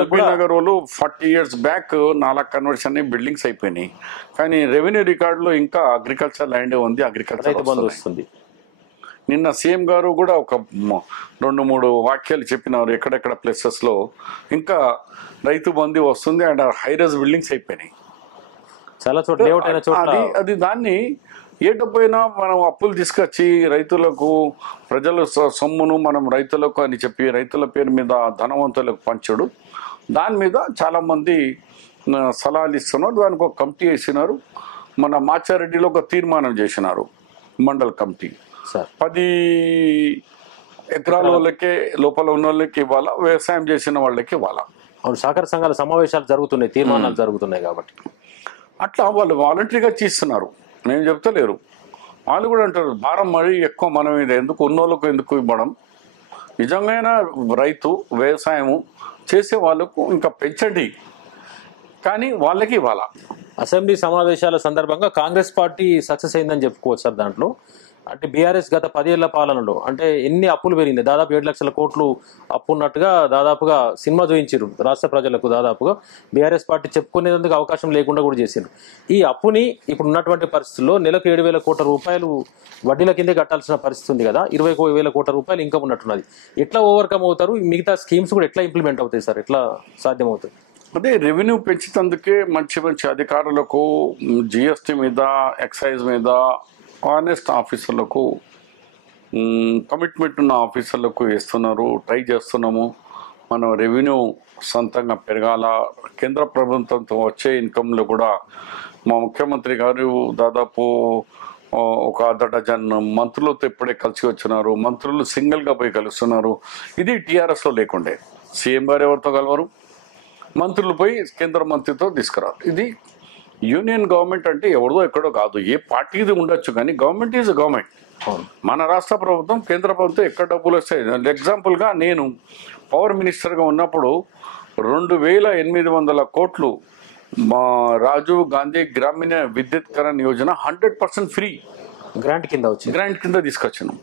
ఎల్బీ నగర్ వాళ్ళు 40 years బ్యాక్ 4 కన్వర్షన్ బిల్డింగ్స్ అయిపోయినాయి. కానీ రెవెన్యూ రికార్డులో ఇంకా అగ్రికల్చర్ ల్యాండ్ ఉంది. అగ్రికల్చర్ వస్తుంది. నిన్న సీఎం గారు కూడా ఒక 2-3 వాక్యాలు చెప్పినారు. ఎక్కడెక్కడ ప్లేసెస్ లో ఇంకా రైతు బంధు వస్తుంది అండ్ హైరైజ్ బిల్డింగ్స్ అయిపోయినాయి చాలా చోట్ల. అది దాన్ని ఏటపోయినా మనం అప్పులు తీసుకొచ్చి రైతులకు ప్రజల సొమ్మును మనం రైతులకు అని చెప్పి రైతుల పేరు మీద ధనవంతులకు పంచడు. దాని మీద చాలా మంది సలహాలు ఇస్తున్నారు. దానికి ఒక కమిటీ వేసినారు. మన మాచారెడ్డిలో ఒక తీర్మానం చేసినారు మండల్ కమిటీ. 10 ఎకరాల వాళ్ళకే లోపల ఉన్న వాళ్ళకి ఇవ్వాలా, వ్యవసాయం చేసిన వాళ్ళకి ఇవ్వాలా. సహకార సంఘాల సమావేశాలు జరుగుతున్నాయి, తీర్మానాలు జరుగుతున్నాయి కాబట్టి అట్లా వాళ్ళు వాలంటరీగా చేస్తున్నారు. నేను చెప్తలేరు. వాళ్ళు కూడా అంటారు భారం మరీ ఎక్కువ మనం ఇది ఎందుకు ఉన్నోళ్ళకు ఎందుకు ఇవ్వడం. నిజంగా రైతు వ్యవసాయము చేసే వాళ్ళకు ఇంకా పెంచండి కానీ వాళ్ళకి ఇవ్వాలా. అసెంబ్లీ సమావేశాల సందర్భంగా కాంగ్రెస్ పార్టీ సక్సెస్ అయిందని చెప్పుకోవచ్చు సార్. దాంట్లో అంటే బీఆర్ఎస్ గత 10 ఏళ్ల పాలనలో అంటే ఎన్ని అప్పులు పెరిగింది, దాదాపు 7 లక్షల కోట్లు అప్పు ఉన్నట్టుగా దాదాపుగా సినిమా చూయించారు రాష్ట్ర ప్రజలకు. దాదాపుగా బీఆర్ఎస్ పార్టీ చెప్పుకునేందుకు అవకాశం లేకుండా కూడా చేశారు. ఈ అప్పుని ఇప్పుడు ఉన్నటువంటి పరిస్థితుల్లో నెలకు 7,000 కోట్ల రూపాయలు వడ్డీల కిందే కట్టాల్సిన పరిస్థితి ఉంది కదా. 20,000 కోట్ల రూపాయలు ఇన్కమ్ ఉన్నట్టున్నది. ఎట్లా ఓవర్కమ్ అవుతారు? మిగతా స్కీమ్స్ కూడా ఎట్లా ఇంప్లిమెంట్ అవుతాయి సార్? ఎట్లా సాధ్యమవుతుంది? అదే రెవెన్యూ పెంచేందుకే మంచి అధికారులకు జిఎస్టీ మీద, ఎక్సైజ్ మీద, ఆనెస్ట్ ఆఫీసర్లకు, కమిట్మెంట్ ఉన్న ఆఫీసర్లకు వేస్తున్నారు. ట్రై చేస్తున్నాము. మనం రెవెన్యూ సొంతంగా పెరగాల. కేంద్ర ప్రభుత్వంతో వచ్చే ఇన్కంలో కూడా మా ముఖ్యమంత్రి గారు దాదాపు ఒక 1/2 డజన్ మంత్రులతో ఇప్పుడే కలిసి వచ్చినారు. మంత్రులు సింగిల్గా పోయి కలుస్తున్నారు. ఇది టీఆర్ఎస్లో లేకుండే. సీఎం గారు ఎవరితో కలవరు, మంత్రులు పోయి కేంద్ర మంత్రితో తీసుకురారు. ఇది యూనియన్ గవర్నమెంట్ అంటే ఎవరిదో ఎక్కడో కాదు, ఏ పార్టీది ఉండొచ్చు కానీ గవర్నమెంట్ ఈజ్ గవర్నమెంట్. మన రాష్ట్ర ప్రభుత్వం కేంద్ర ప్రభుత్వం ఎక్కడ డబ్బులు వస్తాయి. ఎగ్జాంపుల్గా నేను పవర్ మినిస్టర్గా ఉన్నప్పుడు 2,800 కోట్లు మా రాజీవ్ గాంధీ గ్రామీణ విద్యుత్కరణ యోజన 100% ఫ్రీ గ్రాంట్ కింద తీసుకొచ్చాను.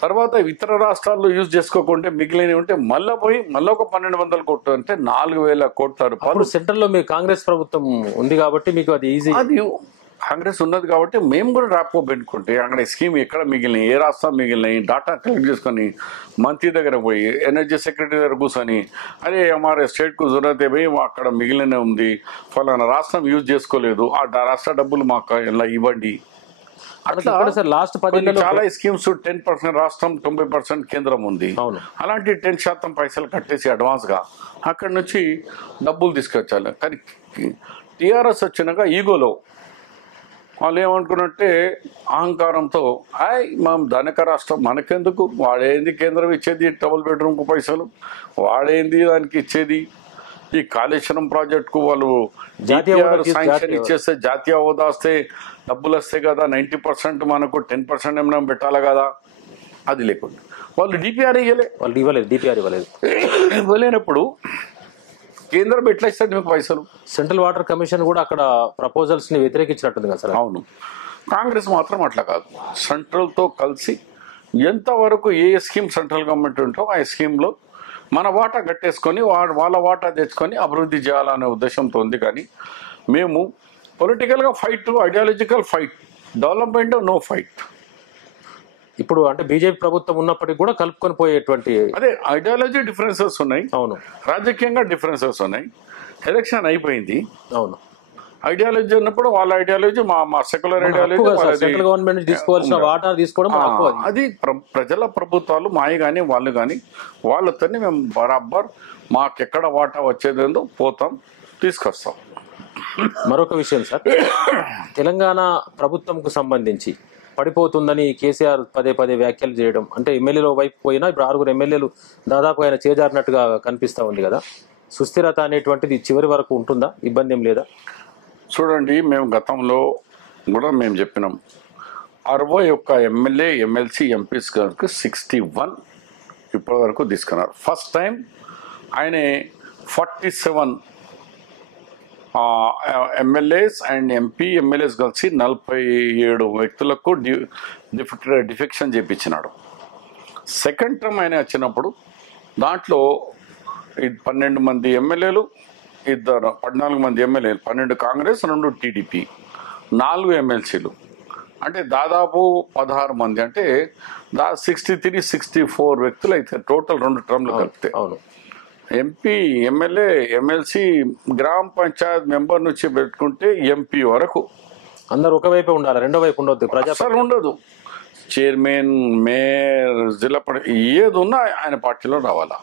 తర్వాత ఇతర రాష్ట్రాల్లో యూజ్ చేసుకోకుంటే మిగిలినవి ఉంటే మళ్ళీ పోయి మళ్ళీ ఒక 1,200 కోట్లు అంటే 4,000 కోట్ల రూపాయలు. సెంటర్ లో మీకు కాంగ్రెస్ ప్రభుత్వం ఉంది కాబట్టి మీకు అది ఈజీ. అది కాంగ్రెస్ ఉన్నది కాబట్టి మేము కూడా ర్యాపో పెట్టుకుంటే అక్కడ స్కీమ్ ఎక్కడ మిగిలినాయి, ఏ రాష్ట్రం మిగిలినాయి డాటా కలెక్ట్ చేసుకొని మంత్రి దగ్గర పోయి ఎనర్జీ సెక్రటరీ దగ్గర కూర్చొని అరే हमारे స్టేట్కు జరూరతే పోయి అక్కడ మిగిలిన ఉంది, ఫలానా రాష్ట్రం యూజ్ చేసుకోలేదు, ఆ రాష్ట్ర డబ్బులు మాకు ఇలా ఇవ్వండి. అట్లా లాస్ట్ 10 చాలా స్కీమ్స్ 10% రాష్ట్రం 90% కేంద్రం ఉంది. అలాంటి 10% పైసలు కట్టేసి అడ్వాన్స్ గా అక్కడ నుంచి డబ్బులు తీసుకొచ్చాలి. కానీ టీఆర్ఎస్ వచ్చినాక ఈగోలో వాళ్ళు ఏమనుకున్నట్టే అహంకారంతో మనం ధనిక రాష్ట్రం మనకెందుకు, వాడేంది కేంద్రం ఇచ్చేది డబుల్ బెడ్రూమ్కు పైసలు, వాడేంది దానికి ఇచ్చేది, ఈ కాళేశ్వరం ప్రాజెక్టుకు వాళ్ళు శాంక్షన్ ఇచ్చేస్తే జాతీయ హోదా వస్తే డబ్బులు వస్తాయి కదా, 90% మనకు 10% ఏమైనా పెట్టాలి కదా. అది లేకుండా వాళ్ళు డిపిఆర్ వాళ్ళు ఇవ్వలేదు, డిపిఆర్ ఇవ్వలేదు. ఇవ్వలేనప్పుడు కేంద్రం ఎట్లా ఇస్తుంది మీకు పైసలు? సెంట్రల్ వాటర్ కమిషన్ కూడా అక్కడ ప్రపోజల్స్ ని వ్యతిరేకించినట్టుంది కదా సార్. అవును, కాంగ్రెస్ మాత్రం అట్లా కాదు. సెంట్రల్తో కలిసి ఎంతవరకు ఏ స్కీమ్ సెంట్రల్ గవర్నమెంట్ ఉంటో ఆ స్కీమ్లో మన వాటా కట్టేసుకొని వాళ్ళ వాటా తెచ్చుకొని అభివృద్ధి చేయాలనే ఉద్దేశంతో ఉంది. కానీ మేము పొలిటికల్గా fight, ideological fight, development no fight. ఇప్పుడు అంటే బీజేపీ ప్రభుత్వం ఉన్నప్పటికీ కూడా కలుపుకొని పోయేటువంటి అదే ఐడియాలజీ డిఫరెన్సెస్ ఉన్నాయి, అవును, రాజకీయంగా డిఫరెన్సెస్ ఉన్నాయి. ఎలక్షన్ అయిపోయింది, అవును, ఐడియాలజీ ఉన్నప్పుడు వాళ్ళ ఐడియాలజీ మా సెక్యులర్ ఐడియాలజీ, సెంట్రల్ గవర్నమెంట్ తీసుకోవాల్సిన వాటా తీసుకోవడం మన హక్కు అది. అది ప్రజల ప్రభుత్వాలు మాయ కానీ వాళ్ళు కానీ వాళ్ళతోనే మేము బరాబర్ మాకెక్కడ వాటా వచ్చేదేందో పోతాం, తీసుకొస్తాం. మరొక విషయం సార్, తెలంగాణ ప్రభుత్వంకు సంబంధించి పడిపోతుందని కేసీఆర్ పదే పదే వ్యాఖ్యలు చేయడం, అంటే ఎమ్మెల్యేల వైపు పోయినా ఇప్పుడు 6 ఎమ్మెల్యేలు దాదాపు ఆయన చేజారినట్టుగా కనిపిస్తూ ఉంది కదా. సుస్థిరత అనేటువంటిది చివరి వరకు ఉంటుందా? ఇబ్బంది ఏం లేదా? చూడండి, మేము గతంలో కూడా మేము చెప్పినాం, 61 ఎమ్మెల్యే, ఎమ్మెల్సీ, ఎంపీస్ గారికి 61 ఇప్పటి వరకు తీసుకున్నారు. ఫస్ట్ టైం ఆయన 47 ఎమ్మెల్యేస్ అండ్ ఎమ్మెల్యేస్ కలిసి 47 వ్యక్తులకు డిఫెక్షన్ చేయించినాడు. సెకండ్ టర్మ్ ఆయన వచ్చినప్పుడు దాంట్లో 12 మంది ఎమ్మెల్యేలు, 14 మంది ఎమ్మెల్యేలు, 12 కాంగ్రెస్, 2 టీడీపీ, 4 ఎమ్మెల్సీలు, అంటే దాదాపు 16 మంది, అంటే 63, 64 వ్యక్తులు అయితే టోటల్ 2 టర్మ్లు కలిపితే. అవును, ఎంపీ, ఎమ్మెల్యే, ఎమ్మెల్సీ, గ్రామ పంచాయత్ మెంబర్ నుంచి పెట్టుకుంటే ఎంపీ వరకు అందరు ఒకవైపే ఉండాలి, రెండో వైపు ఉండొద్దు. అసలు ఉండదు. చైర్మన్, మేయర్, జిల్లా ఏది ఉన్నా ఆయన పార్టీలో రావాలా.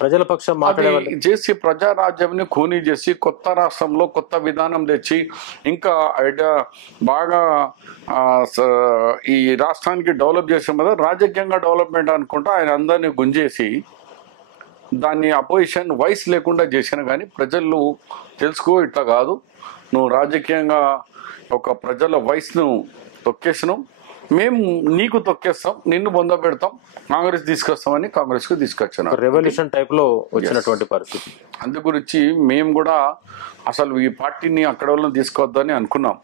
ప్రజల పక్షం మాట్లాడే చేసి ప్రజారాజ్యంని ఖూనీ చేసి కొత్త రాష్ట్రంలో కొత్త విధానం తెచ్చి ఇంకా బాగా ఈ రాష్ట్రానికి డెవలప్ చేసే మీద రాజకీయంగా డెవలప్మెంట్ అనుకుంటా ఆయన అందరినీ గుంజేసి దాన్ని అపోజిషన్ వాయిస్ లేకుండా చేసిన. కానీ ప్రజలు తెలుసుకో, ఇట్లా కాదు, నువ్వు రాజకీయంగా ఒక ప్రజల వాయిస్ను తొక్కేసినావు, మేము నీకు తొక్కేస్తాం, నిన్ను బొంద పెడతాం, కాంగ్రెస్ తీసుకొస్తామని కాంగ్రెస్కు తీసుకొచ్చాను. రెవల్యూషన్ టైప్లో వచ్చినటువంటి పరిస్థితి. అందు గురించి మేము కూడా అసలు ఈ పార్టీని అక్కడ వాళ్ళని తీసుకొద్దని అనుకున్నాం.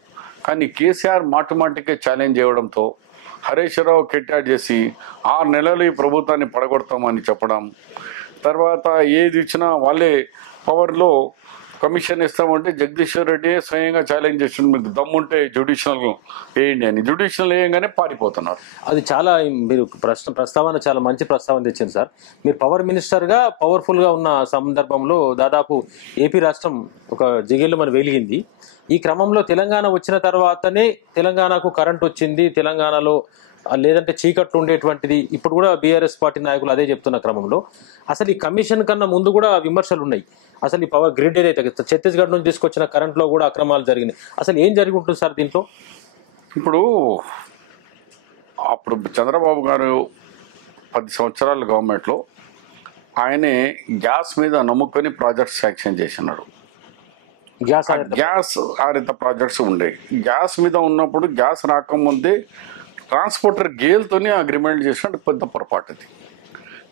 కానీ కేసీఆర్ మాటికే ఛాలెంజ్ చేయడంతో హరీష్ రావు కెట్టాడ్ చేసి 6 నెలలు ఈ ప్రభుత్వాన్ని పడగొడతామని చెప్పడం, తర్వాత ఏది ఇచ్చినా వాళ్ళే పవర్లో కమిషన్ ఇస్తామంటే జగదీశ్వర్ రెడ్డి స్వయంగా ఛాలెంజ్ చేసిండు, మీకు దమ్ముంటే జ్యుడిషియల్ వేయండి అని. జ్యుడిషియల్ వేయంగానే పారిపోతున్నారు. అది చాలా మీరు ప్రస్తావన చాలా మంచి ప్రస్తావన తెచ్చింది సార్. మీరు పవర్ మినిస్టర్గా పవర్ఫుల్గా ఉన్న సందర్భంలో దాదాపు ఏపీ రాష్ట్రం ఒక జిగేళ్ళు మన వెలిగింది. ఈ క్రమంలో తెలంగాణ వచ్చిన తర్వాతనే తెలంగాణకు కరెంట్ వచ్చింది, తెలంగాణలో లేదంటే చీకట్లు ఉండేటువంటిది. ఇప్పుడు కూడా బీఆర్ఎస్ పార్టీ నాయకులు అదే చెప్తున్న క్రమంలో అసలు ఈ కమిషన్ కన్నా ముందు కూడా విమర్శలు ఉన్నాయి. అసలు ఈ పవర్ గ్రిడ్ ఏదైతే ఛత్తీస్గఢ్ నుంచి తీసుకొచ్చిన కరెంట్లో కూడా అక్రమాలు జరిగినాయి. అసలు ఏం జరిగి ఉంటుంది సార్ దీంట్లో? అప్పుడు చంద్రబాబు గారు 10 సంవత్సరాల గవర్నమెంట్లో ఆయనే గ్యాస్ మీద నమ్ముకొని ప్రాజెక్ట్స్ శాంక్షన్ చేసినాడు. గ్యాస్ ఆరిత ప్రాజెక్ట్స్ ఉండే. గ్యాస్ మీద ఉన్నప్పుడు గ్యాస్ రాకముందే ట్రాన్స్పోర్టర్ గేల్తోనే అగ్రిమెంట్ చేసినట్టు పెద్ద పొరపాటు. అది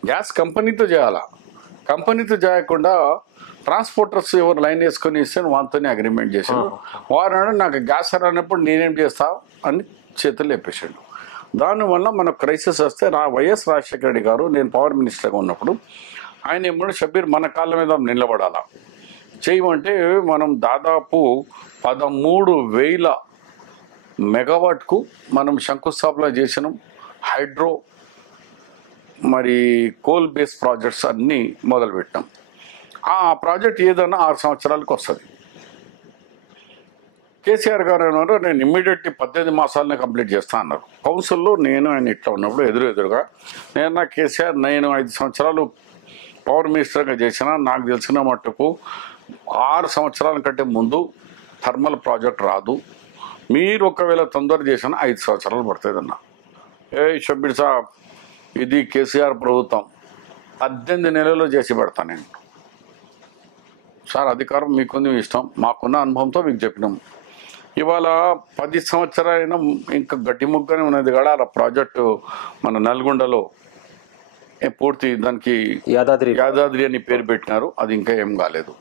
గ్యాస్ కంపెనీతో చేయాలా, కంపెనీతో చేయకుండా ట్రాన్స్పోర్టర్స్ ఎవరు లైన్ వేసుకొని ఇస్తే వాళ్ళతోనే అగ్రిమెంట్ చేశాడు. వారు నాకు గ్యాస్ రానప్పుడు నేనేం చేస్తా అని చేతులు లేపేశాడు. దానివల్ల మనకు క్రైసిస్ వస్తే వైఎస్ రాజశేఖర రెడ్డి గారు, నేను పవర్ మినిస్టర్గా ఉన్నప్పుడు ఆయన ఏమన్నా షబీర్ మన కాళ్ళ మీద నిలబడాలా చేయమంటే మనం దాదాపు 13,000 మెగావాట్కు మనం శంకుస్థాపన చేసినాం. హైడ్రో మరి కోల్ బేస్ ప్రాజెక్ట్స్ అన్నీ మొదలుపెట్టాం. ఆ ప్రాజెక్ట్ ఏదైనా 6 సంవత్సరాలకు వస్తుంది. కేసీఆర్ గారు అన్నారు నేను ఇమ్మీడియట్లీ 18 మాసాలనే కంప్లీట్ చేస్తా అన్నారు. కౌన్సిల్లో నేను ఆయన ఇట్లా ఉన్నప్పుడు ఎదురుగా నేను కేసీఆర్ 5 సంవత్సరాలు పవర్ మినిస్టర్గా చేసిన, నాకు తెలిసిన మట్టుకు 6 సంవత్సరాల కంటే ముందు థర్మల్ ప్రాజెక్ట్ రాదు, మీరు ఒకవేళ తొందర చేసినా 5 సంవత్సరాలు పడుతుంది అన్న. షబ్బీర్ సాబ్, ఇది కేసీఆర్ ప్రభుత్వం 18 నెలల్లో చేసి పెడతా నేను. సార్ అధికారం మీకుంది, మీ ఇష్టం, మాకున్న అనుభవంతో మీకు చెప్పినాం. ఇవాళ 10 సంవత్సరాలైనా ఇంకా గట్టి ముగ్గనే ఉన్నది కూడా అలా ప్రాజెక్టు మన నల్గొండలో పూర్తి దానికి యాదాద్రి అని పేరు పెట్టినారు, అది ఇంకా ఏం కాలేదు.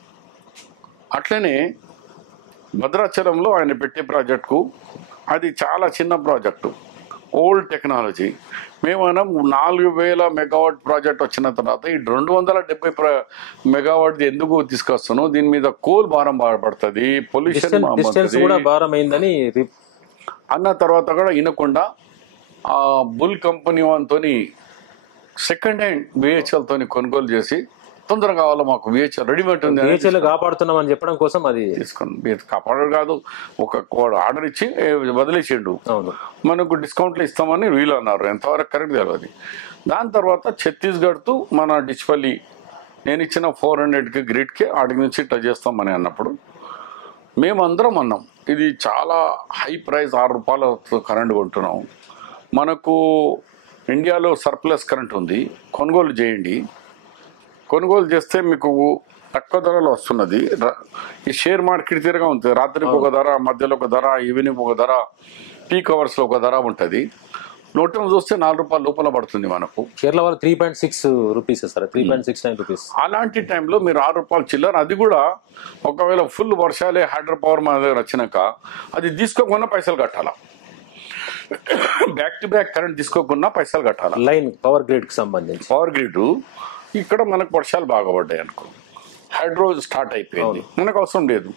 అట్లనే భద్రాచలంలో ఆయన పెట్టే ప్రాజెక్టుకు అది చాలా చిన్న ప్రాజెక్టు, ఓల్డ్ టెక్నాలజీ. మేమన్నా 4000 మెగావాట్ ప్రాజెక్ట్ వచ్చిన తర్వాత ఈ 270 మెగావాట్ ఎందుకు తీసుకొస్తాను, దీని మీద కోల్ భారం పడుతుంది, పొల్యూషన్ అన్న తర్వాత కూడా వినకుండా ఆ బుల్ కంపెనీ వాళ్ళతోని సెకండ్ హ్యాండ్ బిహెచ్ఎల్ తోని కొనుగోలు చేసి తొందరగా కావాలో మాకు బిహెచ్ఎల్ రెడీమేడ్ ఉంది కాపాడుతున్నాం అని చెప్పడం కోసం అది తీసుకుని కాపాడడం కాదు, ఒక ఆర్డర్ ఇచ్చి వదిలేసిండు, మనకు డిస్కౌంట్లు ఇస్తామని వీళ్ళు అన్నారు, ఎంతవరకు కరెక్ట్ తెలియదు. దాని తర్వాత ఛత్తీస్గఢ్తో మన డిచ్పల్లి నేను ఇచ్చిన 400కి గ్రిడ్కి ఆడికి నుంచి టచ్ చేస్తామని అన్నప్పుడు మేమందరం అన్నాం ఇది చాలా హై ప్రైస్, 6 రూపాయల కరెంట్ కొంటున్నాం, మనకు ఇండియాలో సర్ప్లస్ కరెంట్ ఉంది, కొనుగోలు చేయండి, కొనుగోలు చేస్తే మీకు తక్కువ ధరలో వస్తున్నది. ఈ షేర్ మార్కెట్ తీరుగా ఉంటుంది, రాత్రికి ఒక ధర, మధ్యలో ఒక ధర, ఈవినింగ్ ఒక ధర, పీక్ అవర్స్లో ఒక ధర ఉంటుంది. నోటం చూస్తే 4 రూపాయల లోపల పడుతుంది మనకు. కేరళ వాళ్ళు 3.6 రూపీస్ సార్, 3.69 రూపీస్. అలాంటి టైంలో మీరు 6 రూపాయలు చిల్లర, అది కూడా ఒకవేళ ఫుల్ వర్షాలే హైడ్రో పవర్ మన దగ్గర వచ్చినాక అది తీసుకోకుండా పైసలు కట్టాలా, బ్యాక్ టు బ్యాక్ కరెంట్ తీసుకోకుండా పైసలు కట్టాలి. లైన్ పవర్ గ్రిడ్ కి సంబంధించి పవర్ గ్రిడ్ ఇక్కడ మనకు వర్షాలు బాగా పడ్డాయి అనుకో, హైడ్రో స్టార్ట్ అయిపోయింది, మనకు అవసరం లేదు,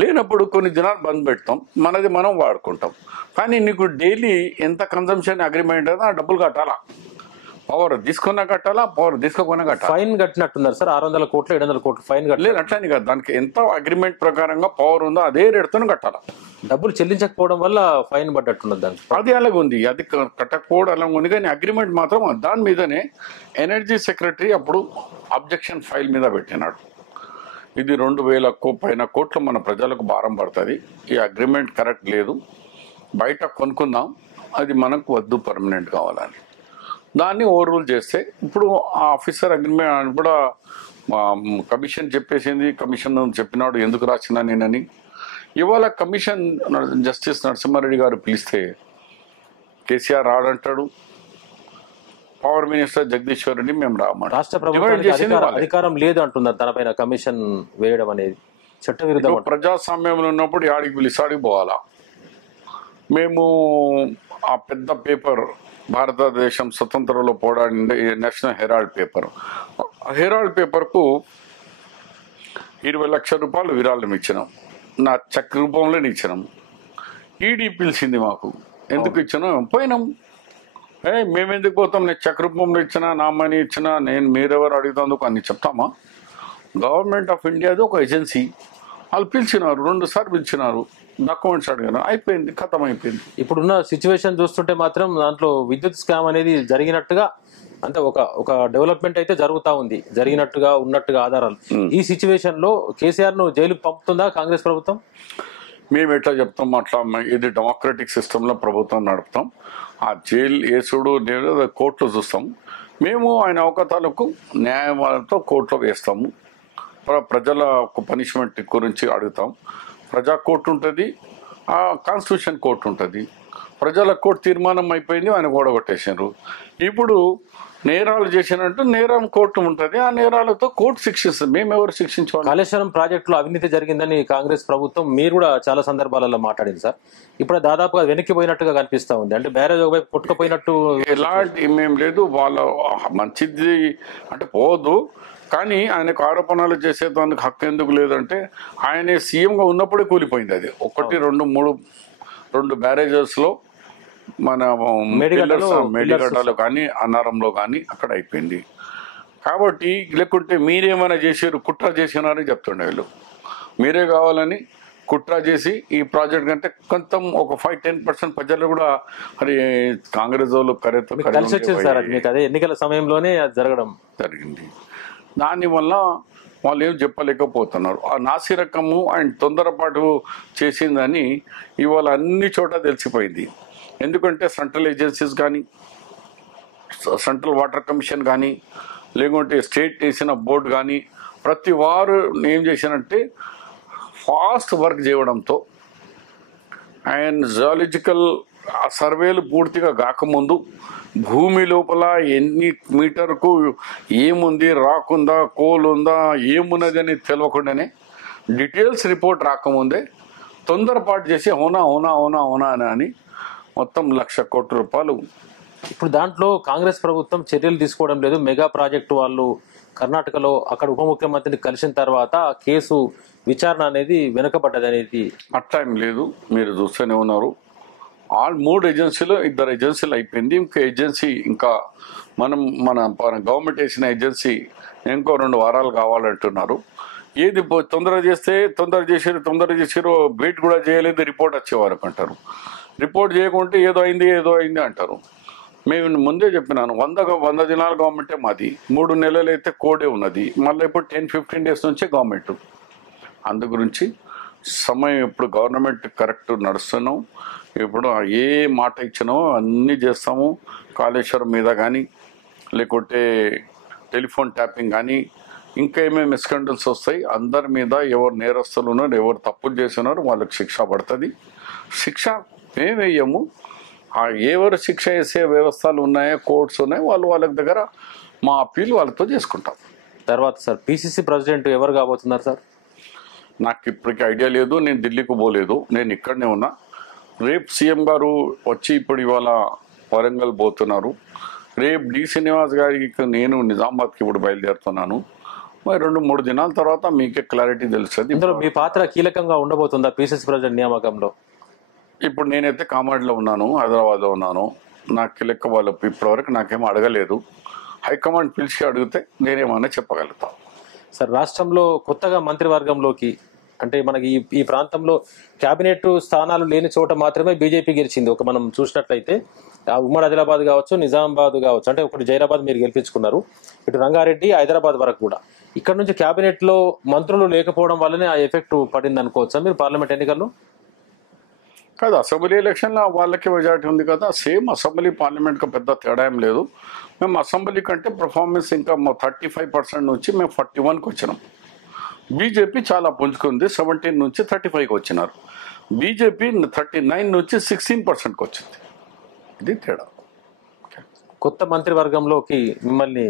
లేనప్పుడు కొన్ని దినాలు బంద్ పెడతాం, మనది మనం వాడుకుంటాం. కానీ నీకు డైలీ ఎంత కన్సంప్షన్ అగ్రిమెంట్ అయితే ఆ డబ్బులు కట్టాలా, పవర్ తీసుకున్నా కట్టాలా, పవర్ తీసుకోకుండా కట్టాలి. ఫైన్ కట్టినట్టున్నారు సార్, 600 కోట్లు 700 కోట్లు ఫైన్ కట్టలేదు. అట్లానే కదా, దానికి ఎంత అగ్రిమెంట్ ప్రకారంగా పవర్ ఉందో అదే రేటుతో కట్టాలా. డబ్బులు చెల్లించకపోవడం వల్ల ఫైన్ పడ్డట్టున్నది దానికి. అది అలాగ ఉంది, అది కట్టకపోవడం అలాగ ఉంది. కానీ అగ్రిమెంట్ మాత్రం దాని మీదనే ఎనర్జీ సెక్రటరీ అప్పుడు అబ్జెక్షన్ ఫైల్ మీద పెట్టినాడు, ఇది 2000 పైన కోట్లు మన ప్రజలకు భారం పడుతుంది, ఈ అగ్రిమెంట్ కరెక్ట్ లేదు, బయట కొనుక్కుందాం, అది మనకు వద్దు, పర్మనెంట్ కావాలని. దాన్ని ఓవర్ రూల్ చేస్తే ఇప్పుడు ఆ ఆఫీసర్ అగ్రిమెంట్ కూడా కమిషన్ చెప్పేసింది, కమిషన్ చెప్పినాడు ఎందుకు రాసినా నేనని. ఇవాళ కమిషన్ జస్టిస్ నరసింహారెడ్డి గారు పిలిస్తే కేసీఆర్ రాడంటాడు, పవర్ మినిస్టర్ జగదీశ్వర్ రెడ్డి మేము రామాట. రాష్ట్ర ప్రభుత్వం అధికారం లేదు అంటున్నారు తనపైన కమిషన్ వేయడం అనేది చట్టవిరుద్ధం. ప్రజాస్వామ్యంలో ఉన్నప్పుడు యాడికి పిలిచి ఆడికి పోవాలా. మేము ఆ పెద్ద పేపర్ భారతదేశం స్వతంత్రంలో పోరాడింది నేషనల్ హెరాల్డ్ పేపర్, హెరాల్డ్ పేపర్కు 20 లక్షల రూపాయలు విరాళం ఇచ్చినాం, నా చెక్ రూపంలోనే ఇచ్చినాం. ఈడీ పిలిచింది మాకు, ఎందుకు ఇచ్చినాం, పోయినాం. మేమెందుకు పోతాం, నేను చెక్ రూపంలో ఇచ్చినా, నా మనీ ఇచ్చినా, నేను మీరెవరు అడుగుతాందుకు అని చెప్తామా. గవర్నమెంట్ ఆఫ్ ఇండియాది ఒక ఏజెన్సీ, వాళ్ళు పిలిచినారు, 2 సార్లు పిలిచినారు, డాక్యుమెంట్స్ అడిగాను, అయిపోయింది, ఖతం అయిపోయింది. ఇప్పుడున్న సిచ్యువేషన్ చూస్తుంటే మాత్రం దాంట్లో విద్యుత్ స్కామ్ అనేది జరిగినట్టుగా, అంటే ఒక డెవలప్మెంట్ అయితే జరుగుతా ఉంది, జరిగినట్టుగా ఉన్నట్టుగా ఆధారాలు. ఈ సిచ్యువేషన్ లో కేసీఆర్ ను జైలుకు పంపుతుందా కాంగ్రెస్ ప్రభుత్వం? మేము ఎట్లా చెప్తాం, అట్లా ఇది డెమోక్రటిక్ సిస్టంలో ప్రభుత్వం నడుపుతాం. ఆ జైలు ఏసుడు కోర్టులో చూస్తాం. మేము ఆయన అవకాశాలకు న్యాయవాదంతో కోర్టులో వేస్తాము, ప్రజల పనిష్మెంట్ గురించి అడుగుతాం. ప్రజా కోర్టు ఉంటుంది, కాన్స్టిట్యూషన్ కోర్టు ఉంటుంది. ప్రజల కోర్టు తీర్మానం అయిపోయింది, ఆయన ఓడగొట్టేసారు. ఇప్పుడు నేరాలు చేసినట్టు నేరం కోర్టు ఉంటుంది, ఆ నేరాలతో కోర్టు శిక్షిస్తుంది. మేము ఎవరు శిక్షించాలి? కాళేశ్వరం ప్రాజెక్టులో అవినీతి జరిగిందని కాంగ్రెస్ ప్రభుత్వం మీరు కూడా చాలా సందర్భాలలో మాట్లాడింది సార్. ఇప్పుడు దాదాపుగా వెనక్కిపోయినట్టుగా కనిపిస్తా ఉంది, అంటే బ్యారేజ్ ఒకవైపు కొట్టుకుపోయినట్టు. ఎలాంటి మేము లేదు, వాళ్ళ మంచిది అంటే పోదు, కానీ ఆయనకు ఆరోపణలు చేసేదానికి హక్కు ఎందుకు లేదంటే ఆయన సీఎంగా ఉన్నప్పుడే కూలిపోయింది. అది 1, 2, 3 బ్యారేజెస్లో మన మేడిగడ్డలో కానీ అన్నారంలో కానీ అక్కడ అయిపోయింది. కాబట్టి లేకుంటే మీరేమైనా చేసారు, కుట్ర చేసినారని చెప్తుండే వీళ్ళు. మీరే కావాలని కుట్ర చేసి ఈ ప్రాజెక్ట్ కంటే కొంత ఒక 5-10% ప్రజలు కూడా మరి కాంగ్రెస్ వాళ్ళు అదే ఎన్నికల సమయంలోనే జరగడం జరిగింది. దానివల్ల వాళ్ళు ఏం చెప్పలేకపోతున్నారు. ఆ నాసిరకము అండ్ తొందరపాటు చేసిందని ఇవాళ అన్ని చోట తెలిసిపోయింది. ఎందుకంటే సెంట్రల్ ఏజెన్సీస్ కానీ, సెంట్రల్ వాటర్ కమిషన్ కానీ, లేకుంటే స్టేట్ వేసిన బోర్డు కానీ ప్రతి వారు ఏం చేశారంటే ఫాస్ట్ వర్క్ చేయడంతో అండ్ జియాలజికల్ సర్వేలు పూర్తిగా కాకముందు భూమి లోపల ఎన్ని మీటర్కు ఏముంది, రాకుందా, కోల్ ఉందా, ఏమున్నది అని తెలియకుండానే డీటెయిల్స్ రిపోర్ట్ రాకముందే తొందరపాటు చేసి అవునా అవునా అవునా అవునా అని మొత్తం 1,00,000 కోట్ల రూపాయలు. ఇప్పుడు దాంట్లో కాంగ్రెస్ ప్రభుత్వం చర్యలు తీసుకోవడం లేదు. మెగా ప్రాజెక్టు వాళ్ళు కర్ణాటకలో అక్కడ ఉప ముఖ్యమంత్రిని కలిసిన తర్వాత కేసు విచారణ అనేది వెనుకబడ్డది అనేది. అట్లా ఏం లేదు, మీరు చూస్తూనే ఉన్నారు. 3 ఏజెన్సీలు 2 ఏజెన్సీలు అయిపోయింది. ఇంకో ఏజెన్సీ ఇంకా మన గవర్నమెంట్ వేసిన ఏజెన్సీ ఇంకో 2 వారాలు కావాలంటున్నారు. ఏది తొందరగా చేస్తే తొందర చేసారు వెయిట్ కూడా చేయలేదు, రిపోర్ట్ వచ్చే వరకు అంటారు. రిపోర్ట్ చేయకుంటే ఏదో అయింది అంటారు. మేము ముందే చెప్పినాను, 100 దినాల గవర్నమెంటే మాది. 3 నెలలు అయితే కోడే ఉన్నది. మళ్ళీ ఇప్పుడు 10-15 డేస్ నుంచే గవర్నమెంట్. అందు గురించి సమయం ఇప్పుడు గవర్నమెంట్ కరెక్ట్ నడుస్తున్నాం. ఇప్పుడు ఏ మాట ఇచ్చినామో అన్నీ చేస్తాము. కాళేశ్వరం మీద కానీ, లేకుంటే టెలిఫోన్ ట్యాపింగ్ కానీ, ఇంకా ఏమేమి మిస్కండల్స్ వస్తాయి అందరి మీద. ఎవరు నేరస్తులు ఉన్నారు, ఎవరు తప్పులు చేస్తున్నారు వాళ్ళకి శిక్ష పడుతుంది. శిక్ష మేము వేయము. ఎవరు శిక్ష వేసే వ్యవస్థలు ఉన్నాయో, కోర్ట్స్ ఉన్నాయో వాళ్ళ దగ్గర మా అప్పీల్ వాళ్ళతో చేసుకుంటాం. తర్వాత సార్ పిసిసి ప్రెసిడెంట్ ఎవరు కాబోతున్నారు సార్? నాకు ఇప్పటికీ ఐడియా లేదు. నేను ఢిల్లీకి పోలేదు, నేను ఇక్కడనే ఉన్నా. రేపు సీఎం గారు వచ్చి ఇప్పుడు ఇవాళ వరంగల్ పోతున్నారు. రేపు డి శ్రీనివాస్ గారికి నేను నిజామాబాద్కి ఇప్పుడు బయలుదేరుతున్నాను. మరి 2-3 దినాల తర్వాత మీకే క్లారిటీ తెలుస్తుంది. ఇందులో మీ పాత్ర కీలకంగా ఉండబోతుందా పిసిసి ప్రెసిడెంట్ నియామకంలో? ఇప్పుడు నేనైతే కామారెడ్డిలో ఉన్నాను, హైదరాబాద్లో ఉన్నాను. నాకు లెక్క వాళ్ళు ఇప్పటివరకు నాకేమో అడగలేదు. హైకమాండ్ పిలిచి అడిగితే నేనేమన్నా చెప్పగలుగుతాను. సార్ రాష్ట్రంలో కొత్తగా మంత్రివర్గంలోకి అంటే మనకి ఈ ప్రాంతంలో కేబినెట్ స్థానాలు లేని చోట మాత్రమే బీజేపీ గెలిచింది. మనం చూసినట్లయితే ఉమ్మడి ఆదిలాబాద్ కావచ్చు, నిజామాబాద్ కావచ్చు, అంటే ఒకటి జైరాబాద్ మీరు గెలిపించుకున్నారు, ఇటు రంగారెడ్డి, హైదరాబాద్ వరకు కూడా. ఇక్కడ నుంచి కేబినెట్ లో మంత్రులు లేకపోవడం వల్లనే ఆ ఎఫెక్ట్ పడింది అనుకోవచ్చా మీరు పార్లమెంట్ ఎన్నికల్లో? కాదు, అసెంబ్లీ ఎలక్షన్లో వాళ్ళకి మెజార్టీ ఉంది కదా. సేమ్ అసెంబ్లీ పార్లమెంట్కి పెద్ద తేడా ఏం లేదు. మేము అసెంబ్లీ కంటే పర్ఫార్మెన్స్ ఇంకా 35% నుంచి మేము 41కి వచ్చినాం. బీజేపీ చాలా పుంజుకుంది, 17 నుంచి 35కి వచ్చినారు. బీజేపీ 39 నుంచి 16%కి వచ్చింది. ఇది తేడా. కొత్త మంత్రివర్గంలోకి మిమ్మల్ని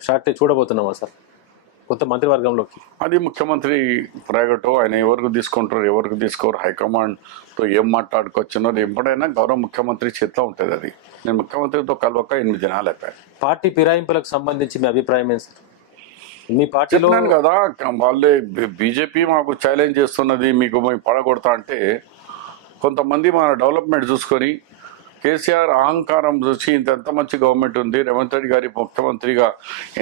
షార్ట్ చూడబోతున్నామా సార్? కొత్త మంత్రివర్గంలోకి అది ముఖ్యమంత్రి ప్రైవేటు, ఆయన ఎవరికి తీసుకుంటారు ఎవరికి తీసుకోరు, హైకమాండ్తో ఏం మాట్లాడుకొచ్చినారు ఎప్పుడైనా గౌరవ ముఖ్యమంత్రి చేతిలో ఉంటుంది. అది నేను ముఖ్యమంత్రితో కలవక 8 దినాలు అయిపోయాయి. పార్టీ ఫిరాయింపులకు సంబంధించి మీ అభిప్రాయం ఏంటి సార్? మీ పార్టీలో చెప్పినాను కదా, వాళ్ళే బీజేపీ మాకు ఛాలెంజ్ చేస్తున్నది, మీకు మేము పడగొడతా అంటే కొంతమంది మన డెవలప్మెంట్ చూసుకొని కేసీఆర్ అహంకారం చూసి ఎంత మంచి గవర్నమెంట్ ఉంది, రేవంత్ రెడ్డి గారి ముఖ్యమంత్రిగా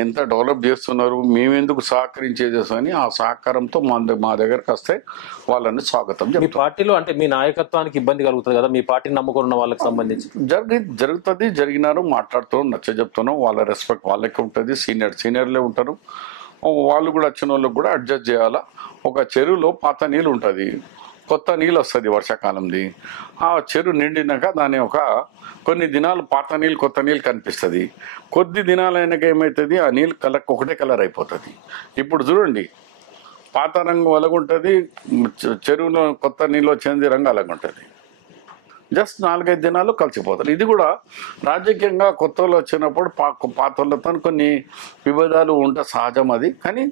ఎంత డెవలప్ చేస్తున్నారు, మేమెందుకు సహకరించేదేసని ఆ సహకారంతో మా దగ్గరకు వస్తే వాళ్ళని స్వాగతం. మీ పార్టీలో అంటే మీ నాయకత్వానికి ఇబ్బంది కలుగుతుంది కదా మీ పార్టీని నమ్ముకున్న వాళ్ళకి సంబంధించి? జరుగుతుంది, జరిగినారు, మాట్లాడుతున్నాం, నచ్చ చెప్తున్నాం. వాళ్ళ రెస్పెక్ట్ వాళ్ళకి ఉంటుంది. సీనియర్లే ఉంటారు. వాళ్ళు కూడా వచ్చిన వాళ్ళకి కూడా అడ్జస్ట్ చేయాలా. ఒక చెరువులో పాత నీళ్ళు ఉంటుంది, కొత్త నీళ్ళు వస్తుంది వర్షాకాలంది. ఆ చెరువు నిండినాక దాని కొన్ని దినాలు పాత నీళ్ళు కొత్త నీళ్ళు కనిపిస్తుంది. కొద్ది దినాలు అయినాక ఏమవుతుంది, ఆ నీళ్ళు ఒకటే కలర్ అయిపోతుంది. ఇప్పుడు చూడండి, పాత రంగు అలాగుంటుంది, చెరువులో కొత్త నీళ్ళు వచ్చేది రంగు అలాగుంటుంది. జస్ట్ 4-5 దినాలు కలిసిపోతారు. ఇది కూడా రాజకీయంగా కొత్త వాళ్ళు వచ్చినప్పుడు పాత వాళ్ళతో కొన్ని విభేదాలు ఉంటే సహజం. అది కానీ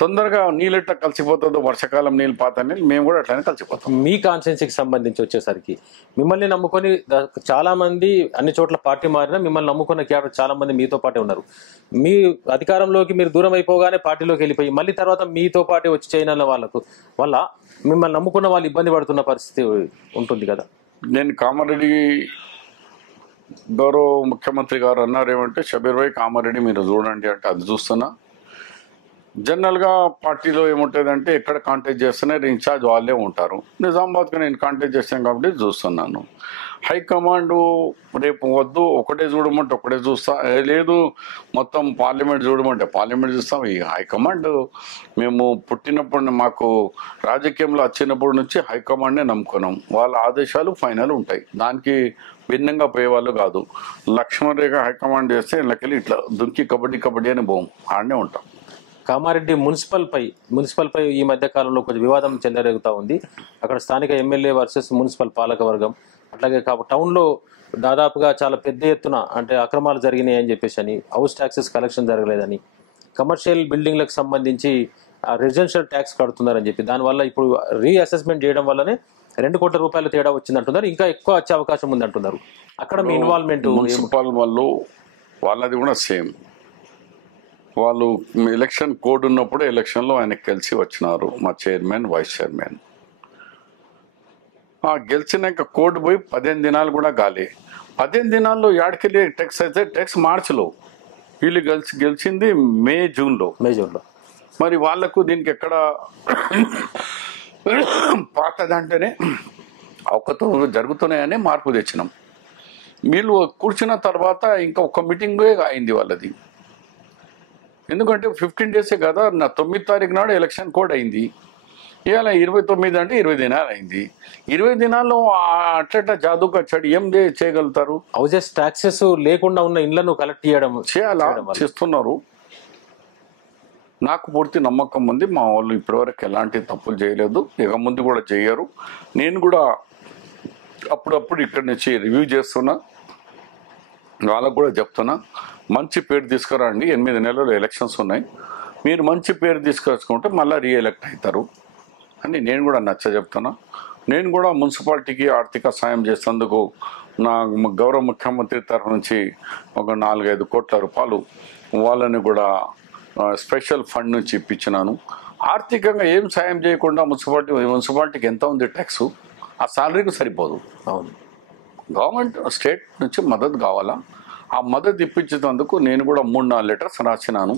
తొందరగా నీళ్ళు ఎట్లా కలిసిపోతుందో, వర్షాకాలం నీళ్ళు పాత నీళ్ళు, మేము కూడా అట్లానే కలిసిపోతాం. మీ కాన్స్టిట్యున్సీకి సంబంధించి వచ్చేసరికి మిమ్మల్ని నమ్ముకొని చాలా మంది అన్ని చోట్ల పార్టీ మారినా మిమ్మల్ని నమ్ముకున్న క్యాడర్ చాలా మంది మీతో పాటే ఉన్నారు. మీ అధికారంలోకి మీరు దూరం అయిపోగానే పార్టీలోకి వెళ్ళిపోయి మళ్ళీ తర్వాత మీతో పాటే వచ్చి చేయన వాళ్ళకు వల్ల మిమ్మల్ని నమ్ముకున్న వాళ్ళు ఇబ్బంది పడుతున్న పరిస్థితి ఉంటుంది కదా. నేను కామారెడ్డి గౌరవ ముఖ్యమంత్రి గారు అన్నారు ఏమంటే, షబీర్ భాయ్ కామారెడ్డి మీరు చూడండి అంటే అది చూస్తున్నా. జనరల్గా పార్టీలో ఏముంటుందంటే ఎక్కడ కాంటాక్ట్ చేస్తున్నారు ఇన్ఛార్జ్ వాళ్ళే ఉంటారు. నిజామాబాద్కి నేను కాంటాక్ట్ చేస్తాను కాబట్టి చూస్తున్నాను. హైకమాండ్ రేపు వద్దు ఒకటే చూడమంటే ఒకటే చూస్తా, లేదు మొత్తం పార్లమెంట్ చూడమంటే పార్లమెంట్ చూస్తాం. ఈ హైకమాండ్ మేము పుట్టినప్పుడు మాకు రాజకీయంలో వచ్చినప్పటి నుంచి హైకమాండ్నే నమ్ముకున్నాం. వాళ్ళ ఆదేశాలు ఫైనల్ ఉంటాయి, దానికి భిన్నంగా పోయేవాళ్ళు కాదు. లక్ష్మణ్ రేఖ హైకమాండ్ చేస్తే ఇళ్ళకెళ్ళి ఇట్లా దుంకి కబడ్డీ అని పోం, ఆడనే ఉంటాం. కామారెడ్డి మున్సిపల్ పై ఈ మధ్య కాలంలో కొంచెం వివాదం చెలరేగుతా ఉంది. అక్కడ స్థానిక ఎమ్మెల్యే వర్సెస్ మున్సిపల్ పాలకవర్గం. అట్లాగే టౌన్లో దాదాపుగా చాలా పెద్ద ఎత్తున అంటే అక్రమాలు జరిగినాయి అని చెప్పేసి అని, హౌస్ ట్యాక్సెస్ కలెక్షన్ జరగలేదని, కమర్షియల్ బిల్డింగ్లకు సంబంధించి రెసిడెన్షియల్ ట్యాక్స్ కడుతున్నారని చెప్పి, దానివల్ల ఇప్పుడు రీఅసెస్మెంట్ చేయడం వల్లనే 2 కోట్ల రూపాయల తేడా వచ్చిందంటున్నారు. ఇంకా ఎక్కువ వచ్చే అవకాశం ఉంది అంటున్నారు. అక్కడ మీ ఇన్వాల్వ్మెంట్? మున్సిపల్ వాళ్ళది కూడా సేమ్. వాళ్ళు ఎలక్షన్ కోడ్ ఉన్నప్పుడు ఎలక్షన్లో ఆయనకు కలిసి వచ్చినారు మా చైర్మన్, వైస్ చైర్మన్. గెలిచినాక కోడ్ పోయి 15 దినాలు కూడా గాలి. 15 దినాల్లో యాడికెళ్ళి టెక్స్ అయితే టెక్స్ మార్చిలో, వీళ్ళు గెలిచింది మే జూన్లో. మరి వాళ్లకు దీనికి ఎక్కడ పాతదంటేనే అవకతో జరుగుతున్నాయని మార్పు తెచ్చినాం. వీళ్ళు కూర్చున్న తర్వాత ఇంకా ఒక మీటింగే అయింది వాళ్ళది. ఎందుకంటే 15 డేసే కదా, నా 9వ తారీఖు నాడు ఎలక్షన్ కోడ్ అయింది. ఇవాళ 29 అంటే 20 దినాలు అయింది. 20 దినాల్లో అట్లట జాదుకు వచ్చాడు, ఏం చేయగలుగుతారు? హౌసెస్ ట్యాక్సెస్ లేకుండా ఉన్న ఇళ్లను కలెక్ట్ చేస్తున్నారు. నాకు పూర్తి నమ్మకం ఉంది, మా వాళ్ళు ఇప్పటివరకు ఎలాంటి తప్పులు చేయలేదు, ఇక ముందు కూడా చేయరు. నేను కూడా అప్పుడప్పుడు ఇక్కడి నుంచి రివ్యూ చేస్తున్నా, వాళ్ళకు కూడా చెప్తున్నా, మంచి పేరు తీసుకురండి. 8 నెలలు ఎలక్షన్స్ ఉన్నాయి, మీరు మంచి పేరు తీసుకొచ్చుకుంటే మళ్ళీ రీఎలెక్ట్ అవుతారు అని నేను కూడా చెప్తున్నా. నేను కూడా మున్సిపాలిటీకి ఆర్థిక సాయం చేసేందుకు నా గౌరవ ముఖ్యమంత్రి తరఫు నుంచి ఒక 4-5 కోట్ల రూపాయలు వాళ్ళని కూడా స్పెషల్ ఫండ్ నుంచి ఇప్పించినాను. ఆర్థికంగా ఏం సాయం చేయకుండా మున్సిపాలిటీకి ఎంత ఉంది ట్యాక్స్, ఆ సాలరీకి సరిపోదు. అవును, గవర్నమెంట్ స్టేట్ నుంచి మద్దతు కావాలా, ఆ మద్దతు ఇప్పించేందుకు నేను కూడా 3-4 లెటర్స్ రాసినాను.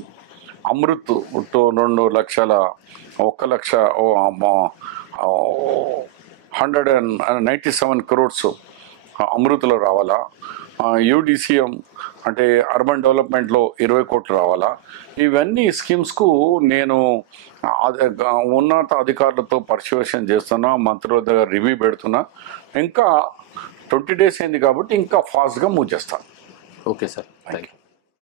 అమృత్ 2 లక్షల 197 crores అమృత్లో రావాలా, యూడిసిఎం అంటే అర్బన్ డెవలప్మెంట్లో 20 కోట్లు రావాలా. ఇవన్నీ స్కీమ్స్కు నేను ఉన్నత అధికారులతో పర్యవేక్షణ చేస్తున్నా, మంత్రుల దగ్గర రివ్యూ పెడుతున్నా. ఇంకా 20 డేస్ అయింది కాబట్టి ఇంకా ఫాస్ట్గా మూవ్ చేస్తాను. Okay sir, thank you.